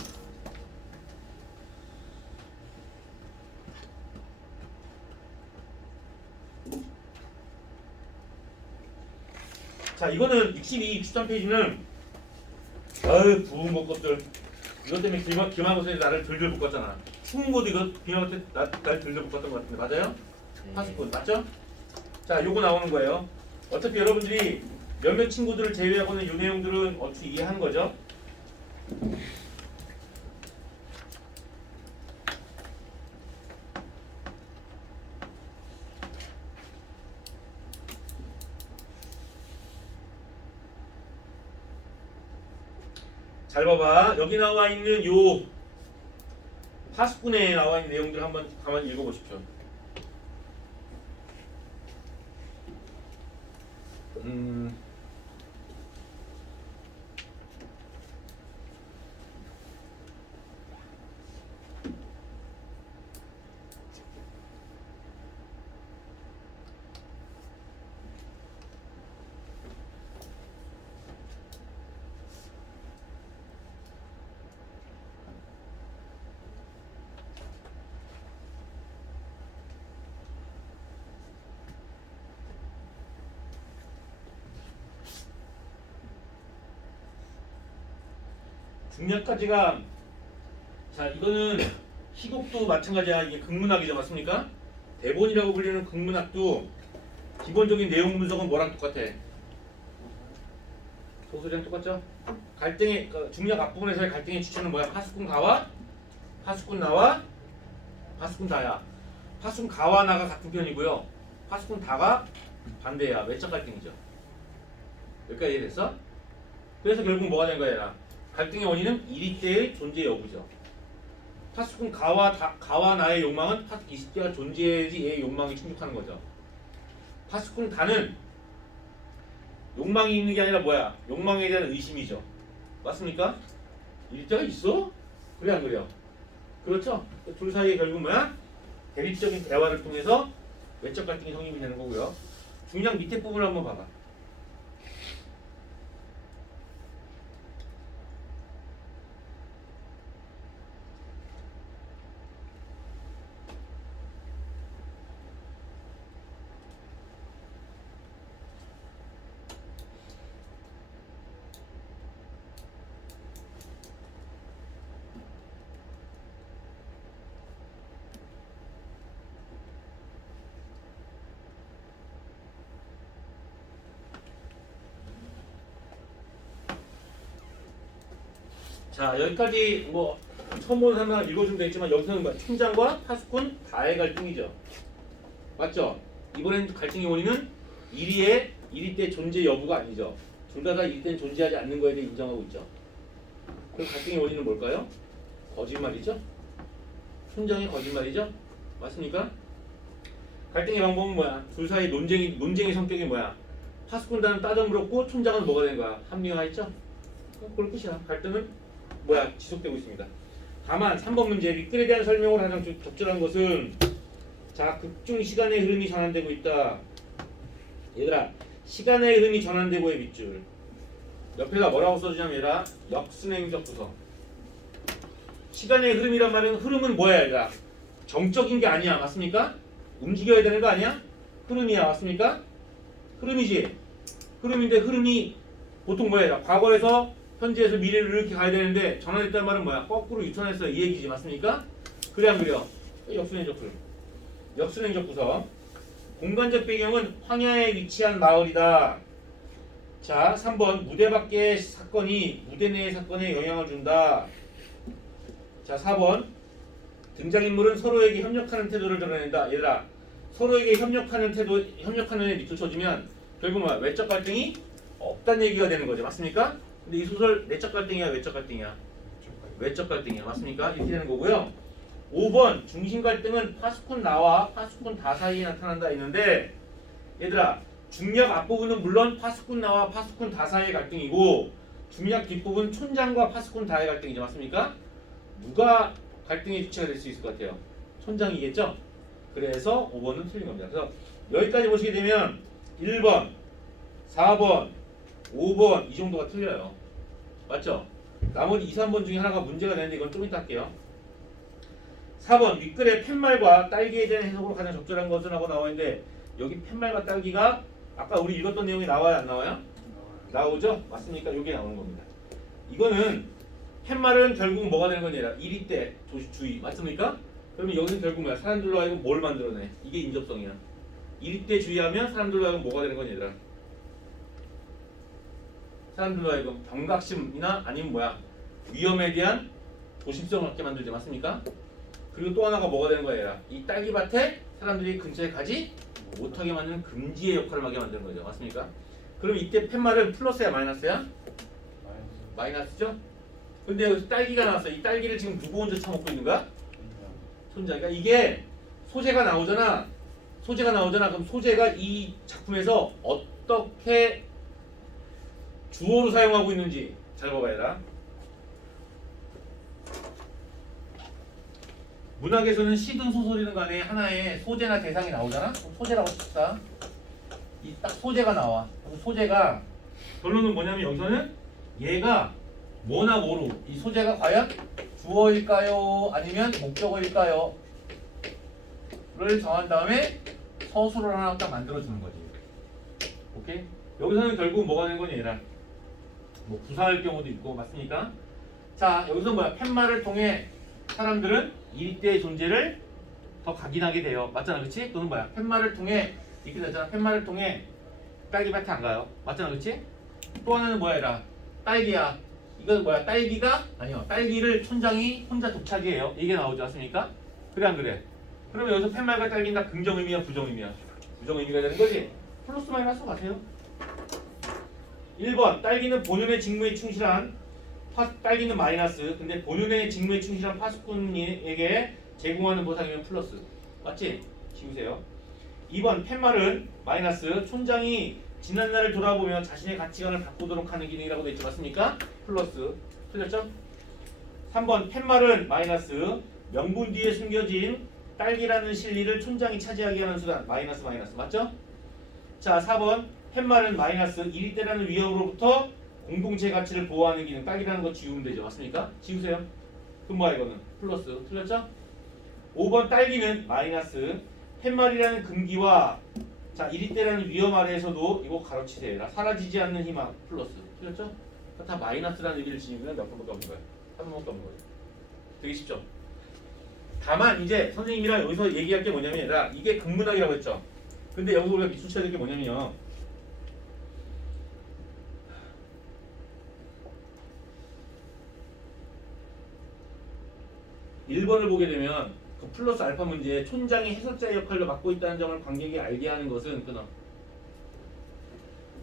자, 이거는 62, 63페이지는 아유 부은 것들 이것 때문에 기말고사에 나를 들들 볶았잖아. 충고도 이거 기말고사 날 들들 볶았던 것 같은데 맞아요? 파스꾼 맞죠? 자, 요거 나오는 거예요. 어차피 여러분들이 몇몇 친구들을 제외하고는 이 내용들은 어떻게 이해하는 거죠? 잘 봐봐. 여기 나와 있는 요 파수꾼에 나와 있는 내용들 한번 가만히 읽어보십시오. 중략까지가 자 이거는 희곡도 마찬가지야. 이게 극문학이죠. 맞습니까? 대본이라고 불리는 극문학도 기본적인 내용 분석은 뭐랑 똑같아? 소설이랑 똑같죠? 갈등의 중략 앞부분에서의 갈등의 주체는 뭐야? 파수꾼 가와 파수꾼 나와 파수꾼 다야. 파수꾼 가와 나가 같은 편이고요. 파수꾼 다가 반대야. 외적 갈등이죠. 여기까지 이해됐어? 그래서 결국 뭐가 된 거야? 갈등의 원인은 이리때의 존재 여부죠. 파수꾼 가와 나의 욕망은 이리때가 존재해야지 얘의 욕망이 충족하는 거죠. 파수꾼 다는 욕망이 있는 게 아니라 뭐야? 욕망에 대한 의심이죠. 맞습니까? 이리때가 있어? 그래 안 그래요? 그렇죠? 둘 사이에 결국 뭐야? 대립적인 대화를 통해서 외적 갈등이 성립이 되는 거고요. 중량 밑에 부분을 한번 봐봐. 자, 여기까지 뭐 처음 보는 사람은 읽어주면 되겠지만 여기서는 뭐 총장과 파수꾼 다의 갈등이죠. 맞죠? 이번엔 갈등의 원인은 이리때 존재 여부가 아니죠. 둘 다 이리때는 존재하지 않는 거에 대해 인정하고 있죠. 그럼 갈등의 원인은 뭘까요? 거짓말이죠. 총장의 거짓말이죠. 맞습니까? 갈등의 방법은 뭐야? 둘 사이 논쟁의 성격이 뭐야? 파수꾼단은 따져 물었고 총장은 뭐가 된 거야? 합리화했죠. 그걸 끝이야. 갈등은 뭐야? 지속되고 있습니다. 다만 3번 문제 윗글에 대한 설명을 가장 적절한 것은 자 극중 시간의 흐름이 전환되고 있다. 얘들아 시간의 흐름이 전환되고의 밑줄 옆에다 뭐라고 써주냐면 얘들아 역순행적 구성. 시간의 흐름이란 말은 흐름은 뭐야 얘들아? 정적인 게 아니야. 맞습니까? 움직여야 되는 거 아니야? 흐름이야. 맞습니까? 흐름이지. 흐름인데 흐름이 보통 뭐야? 과거에서 현재에서 미래를 이렇게 가야 되는데 전환했다는 말은 뭐야? 거꾸로 유턴했어. 이 얘기지. 맞습니까? 그래 안 그래요? 역순행적 흐름. 역순행적 구성. 공간적 배경은 황야에 위치한 마을이다. 자, 3번 무대 밖의 사건이 무대 내의 사건에 영향을 준다. 자, 4번 등장인물은 서로에게 협력하는 태도를 드러낸다. 얘들아, 서로에게 협력하는 애 밑줄 쳐주면 결국 뭐야? 외적 갈등이 없다는 얘기가 되는 거죠. 맞습니까? 근데 이 소설 내적 갈등이야, 외적 갈등이야? 외적 갈등이야. 맞습니까? 이렇게 되는 거고요. 5번 중심 갈등은 파스콘 나와 파스콘 다 사이에 나타난다 했는데 얘들아 중력 앞부분은 물론 파스콘 나와 파스콘 다 사이의 갈등이고 중력 뒷부분 촌장과 파스콘 다의 갈등이죠. 맞습니까? 누가 갈등의 주체가 될 수 있을 것 같아요? 촌장이겠죠? 그래서 5번은 틀린 겁니다. 그래서 여기까지 보시게 되면 1번, 4번, 5번 이 정도가 틀려요. 맞죠? 나머지 2, 3번 중에 하나가 문제가 되는데 이건 좀 이따 할게요. 4번 윗글의 팻말과 딸기에 대한 해석으로 가장 적절한 것은 하고 나와있는데 여기 팻말과 딸기가 아까 우리 읽었던 내용이 나와요 안 나와요? 나오죠? 맞습니까? 이게 나오는 겁니다. 이거는 팻말은 결국 뭐가 되는 거냐 1위 때 주의 맞습니까? 그러면 여기는 결국 뭐야? 사람들로 하여금 뭘 만들어내? 이게 인접성이야. 1위 때 주의하면 사람들로 하여금 뭐가 되는 거냐 얘들아? 사람들로 하여금 경각심이나 아니면 뭐야? 위험에 대한 조심성을 갖게 만들지 맞습니까? 그리고 또 하나가 뭐가 되는 거야 얘들아? 이 딸기밭에 사람들이 근처에 가지 못하게 만드는 금지의 역할을 하게 만드는 거죠. 맞습니까? 그럼 이때 팻말은 플러스야 마이너스야? 마이너스죠? 근데 여기서 딸기가 나왔어. 이 딸기를 지금 누구 혼자 처먹고 있는 거야? 손자가. 이게 소재가 나오잖아. 그럼 소재가 이 작품에서 어떻게 주어로 사용하고 있는지 잘 봐봐야. 문학에서는 시든 소설이든 간에 하나의 소재나 대상이 나오잖아. 그럼 소재라고 칩시다. 이 딱 소재가 나와. 그럼 소재가 결론은 뭐냐면 여기서는 얘가 뭐나 뭐로 이 소재가 과연 주어일까요? 아니면 목적어일까요? 를 정한 다음에 서술을 하나 딱 만들어주는 거지. 오케이? 여기서는 결국 뭐가 되는 거냐 얘랑 뭐 부사할 경우도 있고 맞습니까? 자 여기서 뭐야 팻말을 통해 사람들은 이리때의 존재를 더 각인하게 돼요. 맞잖아 그치? 또는 뭐야 팻말을 통해 이렇게 됐잖아. 팻말을 통해 딸기밭에 안 가요. 맞잖아 그치? 또 하나는 뭐야 얘라 딸기야. 이건 뭐야 딸기가 아니요 딸기를 촌장이 혼자 독차지해요. 이게 나오지 않습니까? 그래 안 그래? 그러면 여기서 팻말과 딸기는 다 긍정 의미야 부정 의미야? 부정 의미가 되는 거지? 플러스 마이너스 같아요. 1번 딸기는 본연의 직무에 충실한 딸기는 마이너스. 근데 본연의 직무에 충실한 파수꾼에게 제공하는 보상이면 플러스. 맞지? 지우세요. 2번 팻말은 마이너스. 촌장이 지난날을 돌아보며 자신의 가치관을 바꾸도록 하는 기능이라고 되어 있지 맞습니까? 플러스. 틀렸죠? 3번 팻말은 마이너스. 명분 뒤에 숨겨진 딸기라는 실리를 촌장이 차지하게 하는 수단. 마이너스 마이너스. 맞죠? 자 4번 팻말은 마이너스. 이리때라는 위험으로부터 공동체 가치를 보호하는 기능. 딸기라는 거 지우면 되죠. 맞습니까? 지우세요. 그럼 뭐야 이거는? 플러스. 틀렸죠? 5번 딸기는 마이너스. 팻말이라는 금기와 자 이리때라는 위험 아래에서도 이거 가로치세요. 사라지지 않는 희망. 플러스. 틀렸죠? 다 마이너스라는 의미를 지니면 몇 번밖에 없는 거야? 한 번밖에 없는 거예요. 되게 쉽죠? 다만 이제 선생님이랑 여기서 얘기할 게 뭐냐면 얘들아 이게 극문학이라고 했죠? 근데 여기서 우리가 미술쳐야 될 게 뭐냐면요 1번을 보게 되면 그 플러스 알파 문제에 촌장이 해설자의 역할로 맡고 있다는 점을 관객이 알게 하는 것은 끊어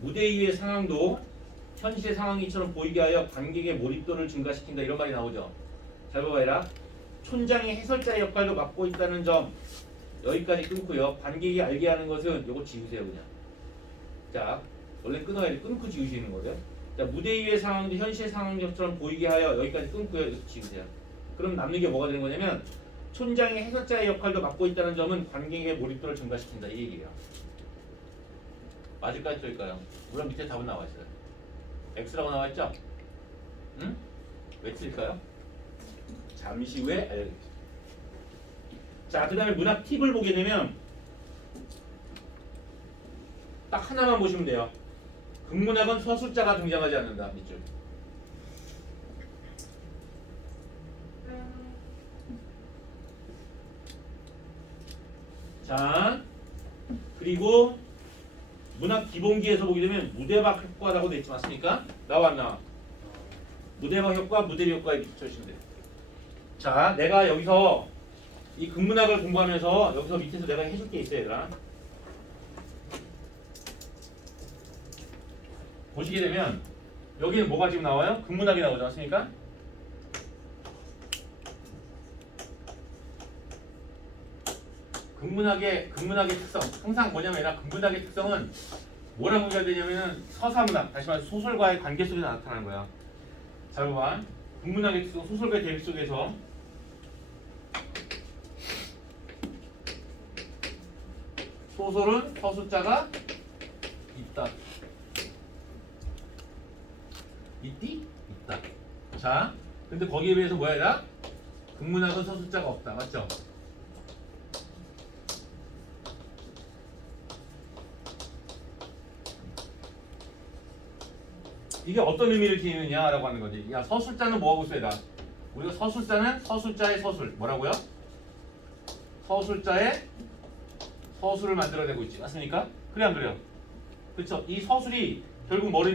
무대 위의 상황도 현실의 상황이처럼 보이게 하여 관객의 몰입도를 증가시킨다 이런 말이 나오죠. 잘 봐봐라. 촌장이 해설자의 역할로 맡고 있다는 점 여기까지 끊고요. 관객이 알게 하는 것은 요거 지우세요 그냥. 자 원래 끊어야 돼. 끊고 지우시는 거예요. 자 무대 위의 상황도 현실의 상황처럼 보이게 하여 여기까지 끊고요. 여기서 지우세요. 그럼 남는 게 뭐가 되는 거냐면 촌장이 해설자의 역할도 맡고 있다는 점은 관객의 몰입도를 증가시킨다 이 얘기예요. 맞을까요? 틀릴까요? 물론 밑에 답은 나와 있어요. X라고 나와 있죠? 응? 왜 틀릴까요? 잠시 후에 알려드릴게요. 자, 그 다음에 문학 팁을 보게 되면 딱 하나만 보시면 돼요. 극문학은 서술자가 등장하지 않는다. 밑줄. 자, 그리고 문학 기본기에서 보게 되면 무대박 효과라고 되어 있지 않습니까? 나와 안 나와? 무대박 효과, 무대 효과에 비춰주시면 돼요. 자, 내가 여기서 이 극문학을 공부하면서 여기서 밑에서 내가 해줄 게 있어요, 얘들아. 보시게 되면 여기는 뭐가 지금 나와요? 극문학이 나오지 않습니까? 근문학의 특성 항상 뭐냐면 얘가 근문학의 특성은 뭐랑 연결되냐면은 서사문학 다시 말해서 소설과의 관계 속에서 나타나는 거야. 자 봐봐. 근문학의 특성 소설과의 대립 속에서 소설은 서술자가 있다. 있디? 있다. 자, 근데 거기에 비해서 뭐야 얘가? 근문학은 서술자가 없다. 맞죠? 이게 어떤 의미를 지니느냐라고 하는 거지. 야, 서술자는 뭐하고 써야 돼? 우리가 서술자는 서술자의 서술. 뭐라고요? 서술자의 서술을 만들어내고 있지. 맞습니까? 그래 안 그래요? 그렇죠? 이 서술이 결국 뭐를